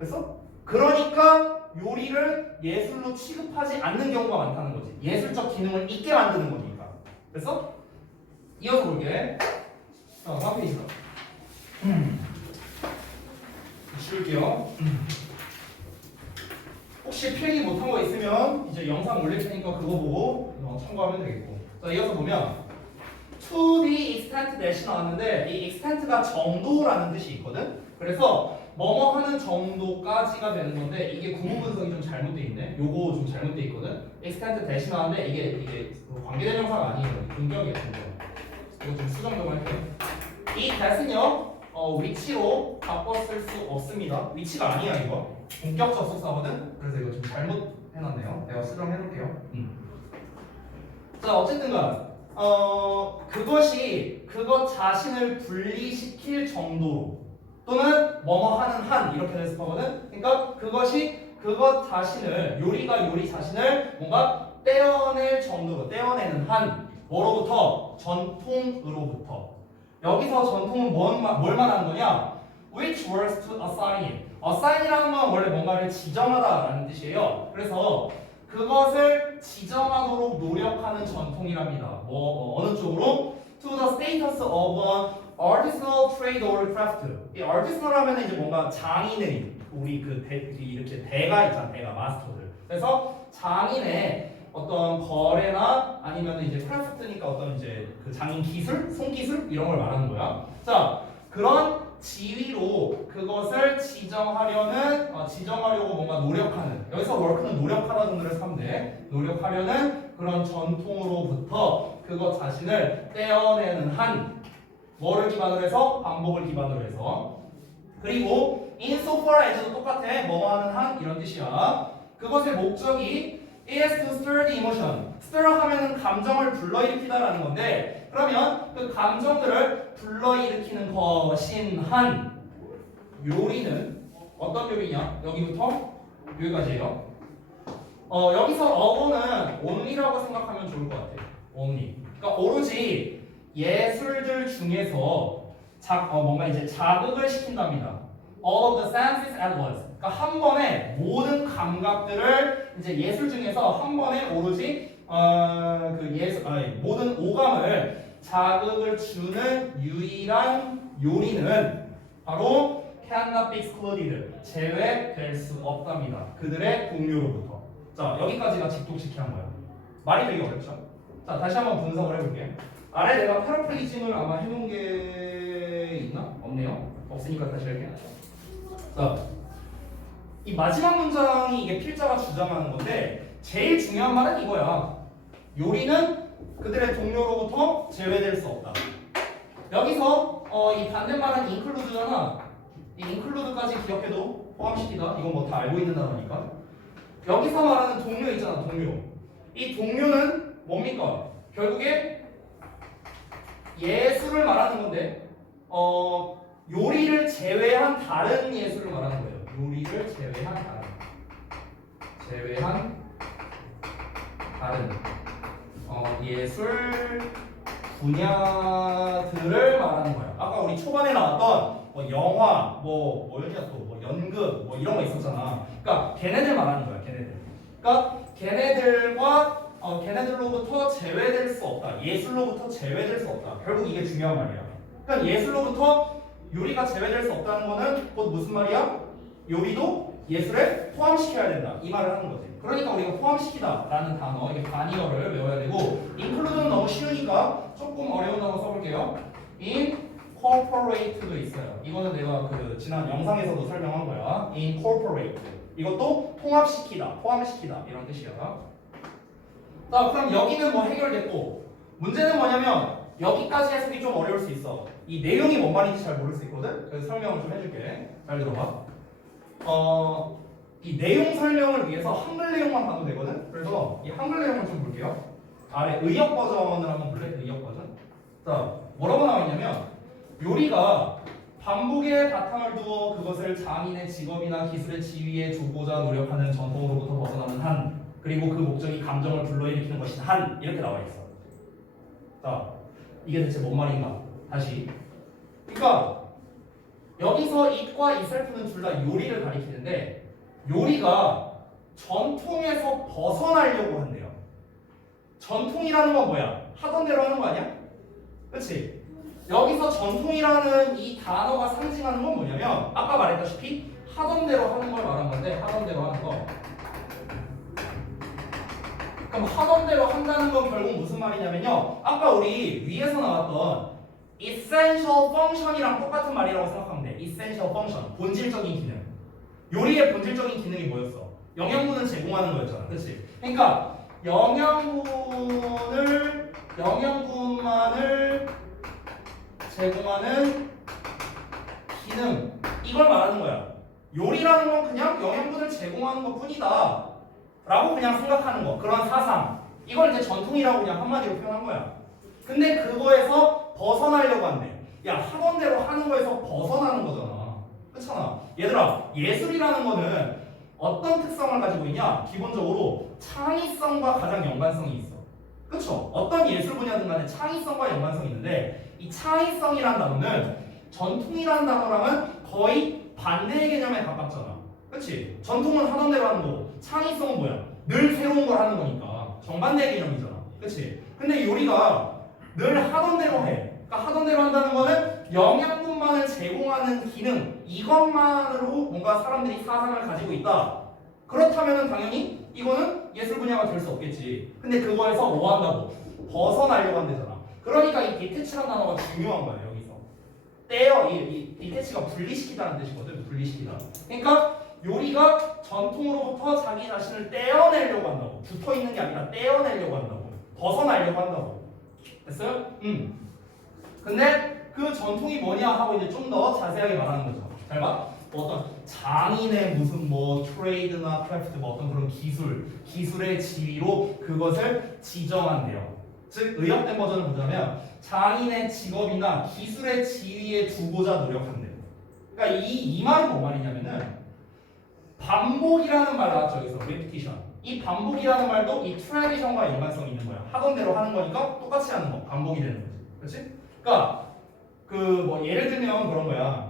됐어? 그러니까 요리를 예술로 취급하지 않는 경우가 많다는 거지. 예술적 기능을 잊게 만드는 거니까. 됐어? 이어서 볼게. 다음 페이지다. 지울게요. 혹시 필기 못한 거 있으면 이제 영상 올릴 테니까 그거 보고 참고하면 되겠고. 자, 이어서 보면 to the extent that이 나왔는데 이 extent가 정도라는 뜻이 있거든. 그래서 뭐뭐 하는 정도까지가 되는 건데 이게 구문 분석이 좀 잘못돼 있네. 요거 좀 잘못돼 있거든. extent that이 나왔는데 이게 관계된 형사가 아니에요. 공격이에요. 공격. 이거 좀 수정 좀 할게요. 이 that은요 위치로 바꿔 쓸 수 없습니다. 위치가 아니야 이거. 본격 접속사거든. 그래서 이거 좀 잘못 해놨네요. 내가 수정해놓을게요. 자, 어쨌든간 그것이 그것 자신을 분리시킬 정도로 또는 뭐뭐 하는 한 이렇게 해석하거든. 그러니까 그것이 그것 자신을 요리가 요리 자신을 뭔가 떼어낼 정도로 떼어내는 한 뭐로부터 전통으로부터. 여기서 전통은 뭘 말하는 거냐? Which words to assign. assign이라는 건 원래 뭔가를 지정하다라는 뜻이에요. 그래서 그것을 지정하도록 노력하는 전통이랍니다. 어느 쪽으로? To the status of an artisanal trade or craft. 이 artisanal 하면 이제 뭔가 장인의 우리 이렇게 대가 있잖아. 대가 마스터들. 그래서 장인의 어떤 거래나 아니면 이제 크래프트니까 어떤 이제 그 장인 기술, 손기술 이런 걸 말하는 거야. 자, 그런 지위로 그것을 지정하려고 뭔가 노력하는. 여기서 work는 노력하다 정도로 해서 하면 돼. 노력하려는 그런 전통으로부터 그것 자신을 떼어내는 한. 뭐를 기반으로 해서? 반복을 기반으로 해서. 그리고 insofar as도 똑같아. 뭐 하는 한 이런 뜻이야. 그것의 목적이 is to stir the emotion. stir 하면은 감정을 불러일으키다라는 건데, 그러면 그 감정들을 불러일으키는 것인 한 요리는 어떤 요리냐? 여기부터 여기까지예요. 여기서 어고는 only라고 생각하면 좋을 것 같아요. only. 그러니까 오로지 예술들 중에서 뭔가 이제 자극을 시킨답니다. All of the senses at once. 그러니까 한 번에 모든 감각들을 이제 예술 중에서 한 번에 오로지 모든 오감을 자극을 주는 유일한 요리는 바로 cannot be excluded. 제외될 수 없답니다. 그들의 동료로부터. 자, 여기까지가 직독식한 거야. 말이 되게 어렵죠? 자, 다시 한번 분석을 해볼게. 아래 내가 패러프레이징을 아마 해놓은 게 있나? 없네요. 없으니까 다시 할게. 자, 이 마지막 문장이 이게 필자가 주장하는 건데 제일 중요한 말은 이거야. 요리는 그들의 동료로부터 제외될 수 없다. 여기서 이 반대말은 include잖아. 이 include까지 기억해도 포함시키다. 이건 뭐 다 알고 있는 단어니까. 여기서 말하는 동료 있잖아, 동료. 이 동료는 뭡니까? 결국에 예술을 말하는 건데, 요리를 제외한 다른 예술을 말하는 거예요. 요리를 제외한 다른 예술 분야들을 말하는 거야. 아까 우리 초반에 나왔던 뭐 영화, 뭐였냐 또 뭐 연극, 뭐 이런 거 있었잖아. 그러니까 걔네들 말하는 거야, 걔네들. 그러니까 걔네들로부터 제외될 수 없다. 예술로부터 제외될 수 없다. 결국 이게 중요한 말이야. 그러니까 예술로부터 요리가 제외될 수 없다는 거는 곧 무슨 말이야? 요리도 예술에 포함시켜야 된다. 이 말을 하는 거지. 그러니까 우리가 포함시키다라는 단어, 이게 단위어를 외워야 되고, include는 너무 쉬우니까 조금 어려운 단어 써볼게요. incorporate도 있어요. 이거는 내가 그 지난 영상에서도 설명한 거야. incorporate. 이것도 통합시키다, 포함시키다 이런 뜻이야. 자, 그럼 여기는 뭐 해결됐고, 문제는 뭐냐면 여기까지 해석이 좀 어려울 수 있어. 이 내용이 뭔 말인지 잘 모를 수 있거든. 그래서 설명을 좀 해줄게. 잘 들어봐. 이 내용 설명을 위해서 한글 내용만 봐도 되거든. 그래서 이 한글 내용을 좀 볼게요. 아래 의역 버전을 한번 볼래? 의역 버전. 자, 뭐라고 나와 있냐면 요리가 반복의 바탕을 두어 그것을 장인의 직업이나 기술의 지위에 두고자 노력하는 전통으로부터 벗어나는 한, 그리고 그 목적이 감정을 불러일으키는 것인 한, 이렇게 나와 있어. 자, 이게 대체 뭔 말인가? 다시. 그러니까 여기서 it과 itself는 둘 다 요리를 가리키는데, 요리가 전통에서 벗어나려고 한대요. 전통이라는 건 뭐야? 하던 대로 하는 거 아니야? 그렇지? 여기서 전통이라는 이 단어가 상징하는 건 뭐냐면 아까 말했다시피 하던 대로 하는 걸 말한 건데, 하던 대로 하는 거. 그럼 하던 대로 한다는 건 결국 무슨 말이냐면요, 아까 우리 위에서 나왔던 essential function이랑 똑같은 말이라고 생각하면 돼. essential function, 본질적인 기능. 요리의 본질적인 기능이 뭐였어? 영양분을 제공하는 거였잖아. 그렇지? 그러니까 영양분만을 제공하는 기능, 이걸 말하는 거야. 요리라는 건 그냥 영양분을 제공하는 것 뿐이다 라고 그냥 생각하는 거, 그런 사상, 이걸 이제 전통이라고 그냥 한마디로 표현한 거야. 근데 그거에서 벗어나려고 한대. 야, 하던 대로 하는 거에서 벗어나는 거잖아. 그렇잖아. 얘들아, 예술이라는 거는 어떤 특성을 가지고 있냐? 기본적으로 창의성과 가장 연관성이 있어. 그렇죠? 어떤 예술 분야든 간에 창의성과 연관성이 있는데, 이 창의성이라는 단어는 전통이라는 단어랑은 거의 반대의 개념에 가깝잖아. 그렇지? 전통은 하던 대로 하는 거고, 창의성은 뭐야? 늘 새로운 걸 하는 거니까 정반대의 개념이잖아. 그렇지? 근데 요리가 늘 하던 대로 해. 그러니까 하던 대로 한다는 거는 영양분만을 제공하는 기능, 이것만으로 뭔가 사람들이 사상을 가지고 있다. 그렇다면 당연히 이거는 예술 분야가 될 수 없겠지. 근데 그거에서 뭐 한다고? 벗어나려고 한대잖아. 그러니까 이 디태치라는 단어가 중요한 거야. 여기서 떼어, 이 디태치가 분리시키다는 뜻이거든. 분리시키다. 그러니까 요리가 전통으로부터 자기 자신을 떼어내려고 한다고. 붙어있는 게 아니라 떼어내려고 한다고. 벗어나려고 한다고. 됐어요? 근데 그 전통이 뭐냐 하고 이제 좀 더 자세하게 말하는 거죠. 잘 봐. 어떤 장인의 무슨 뭐 트레이드나 크래프트, 뭐 어떤 그런 기술의 지위로 그것을 지정한대요. 즉 의역된 버전을 보자면 장인의 직업이나 기술의 지위에 두고자 노력한대요. 그러니까 이 말이 뭔 말이냐면은 반복이라는 말 나왔죠. 여기서 repetition. 이 반복이라는 말도 이 트래디션과 연관성이 있는 거야. 하던 대로 하는 거니까 똑같이 하는 거, 반복이 되는 거지. 그렇지? 그러니까 그 뭐 예를 들면 그런 거야.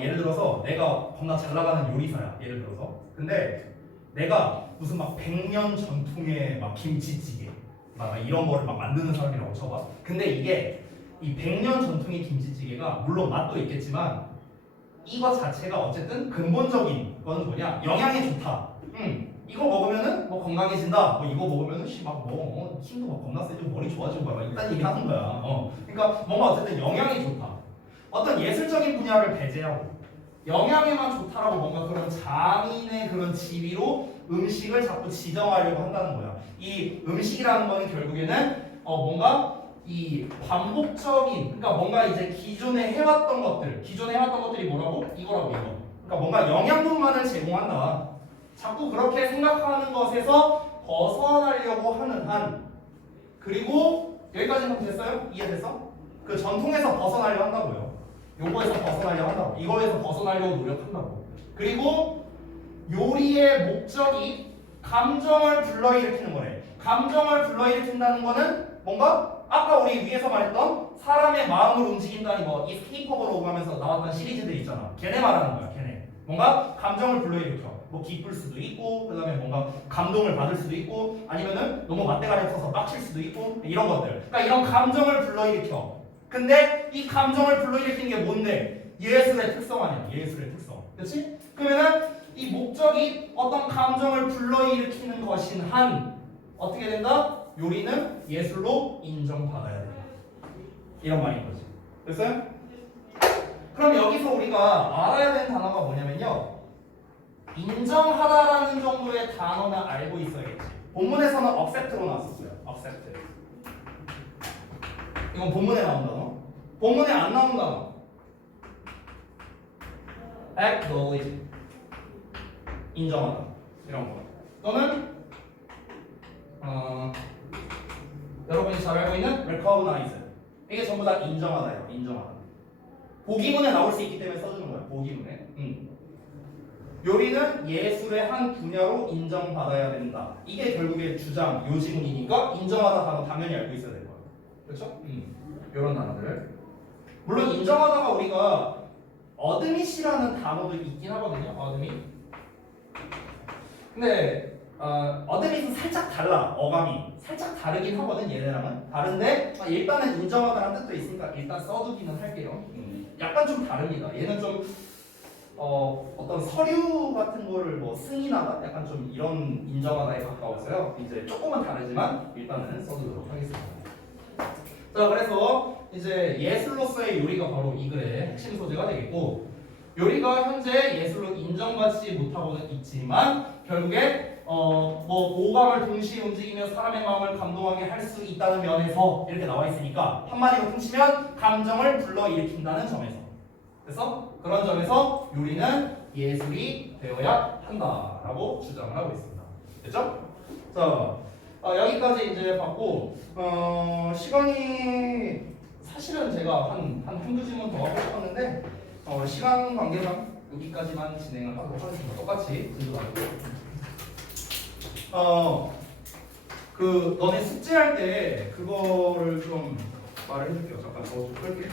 예를 들어서 내가 겁나 잘 나가는 요리사야. 예를 들어서. 근데 내가 무슨 막 100년 전통의 막 김치찌개 막 이런 거를 막 만드는 사람이라고 쳐봐. 근데 이게 이 100년 전통의 김치찌개가 물론 맛도 있겠지만 이거 자체가 어쨌든 근본적인 거는 뭐냐? 영양이 좋다. 이거 먹으면은 뭐 건강해진다. 뭐 이거 먹으면은 힘도 막 겁나 세지고 머리 좋아지고 막 이딴 얘기 하는 거야. 그러니까 뭔가 어쨌든 영양이 좋다. 어떤 예술적인 분야를 배제하고 영양에만 좋다라고 뭔가 그런 장인의 그런 지위로 음식을 자꾸 지정하려고 한다는 거야. 이 음식이라는 거는 결국에는 뭔가 이 반복적인, 그러니까 뭔가 이제 기존에 해왔던 것들이 뭐라고? 이거라고 이거. 그러니까 뭔가 영양분만을 제공한다. 자꾸 그렇게 생각하는 것에서 벗어나려고 하는 한, 그리고 여기까지는 됐어요? 이해됐어? 그 전통에서 벗어나려고 한다고요. 요거에서 벗어나려고 한다고. 이거에서 벗어나려고 노력한다고. 그리고 요리의 목적이 감정을 불러일으키는 거래. 감정을 불러일으킨다는 거는 뭔가 아까 우리 위에서 말했던 사람의 마음을 움직인다는 거, 이스케이퍼로 오가면서 나왔던 시리즈들 있잖아. 걔네 말하는 거야. 걔네. 뭔가 감정을 불러일으켜. 뭐 기쁠 수도 있고, 그다음에 뭔가 감동을 받을 수도 있고, 아니면은 너무 맞대가리 없어서 빡칠 수도 있고, 이런 것들. 그러니까 이런 감정을 불러일으켜. 근데 이 감정을 불러일으키는 게 뭔데? 예술의 특성 아니야. 예술의 특성. 그렇지? 그러면은 이 목적이 어떤 감정을 불러일으키는 것인 한 어떻게 된다? 요리는 예술로 인정받아야 된다. 이런 말인 거지. 됐어요? 그럼 여기서 우리가 알아야 되는 단어가 뭐냐면요. 인정하다라는 정도의 단어는 알고 있어야겠지. 본문에서는 accept로 나왔었어요. accept. 이건 본문에 나온 단어. 본문에 안 나온 단어. acknowledge. 인정하다. 이런 거. 또는 여러분이 잘 알고 있는 recognize. 이게 전부 다 인정하다예요. 인정하다. 보기문에 나올 수 있기 때문에 써주는 거야. 보기문에. 요리는 예술의 한 분야로 인정받아야 된다. 이게 결국에 주장, 요지문이니까 인정하다 단어 당연히 알고 있어야 될 거야. 그렇죠? 이런 단어들. 물론 인정하다가 우리가 어드밋이라는 단어도 있긴 하거든요. 어드밋. 근데 어드밋은 살짝 달라. 어감이 살짝 다르긴 하거든. 얘네랑은 다른데 일단은 인정하다라는 뜻도 있으니까 일단 써두기는 할게요. 약간 좀 다릅니다. 얘는 좀 어떤 서류 같은 거를 뭐 승인하다? 약간 좀 이런 인정하다에 가까워서요. 이제 조금은 다르지만 일단은 써두도록 하겠습니다. 자, 그래서 이제 예술로서의 요리가 바로 이 글의 핵심 소재가 되겠고, 요리가 현재 예술로 인정받지 못하고는 있지만 결국에 뭐 오감을 동시에 움직이며 사람의 마음을 감동하게 할 수 있다는 면에서 이렇게 나와 있으니까 한마디로 퉁치면 감정을 불러일으킨다는 점에서, 그래서 그런 점에서 요리는 예술이 되어야 한다라고 주장을 하고 있습니다. 됐죠? 자, 여기까지 이제 봤고, 시간이 사실은 제가 한두 질문 더 하고 싶었는데 시간 관계상 여기까지만 진행을 하도록 하겠습니다. 똑같이 진도 나누고. 그 너네 숙제할 때 그거를 좀 말을 해줄게요. 잠깐 저거 좀 끌게.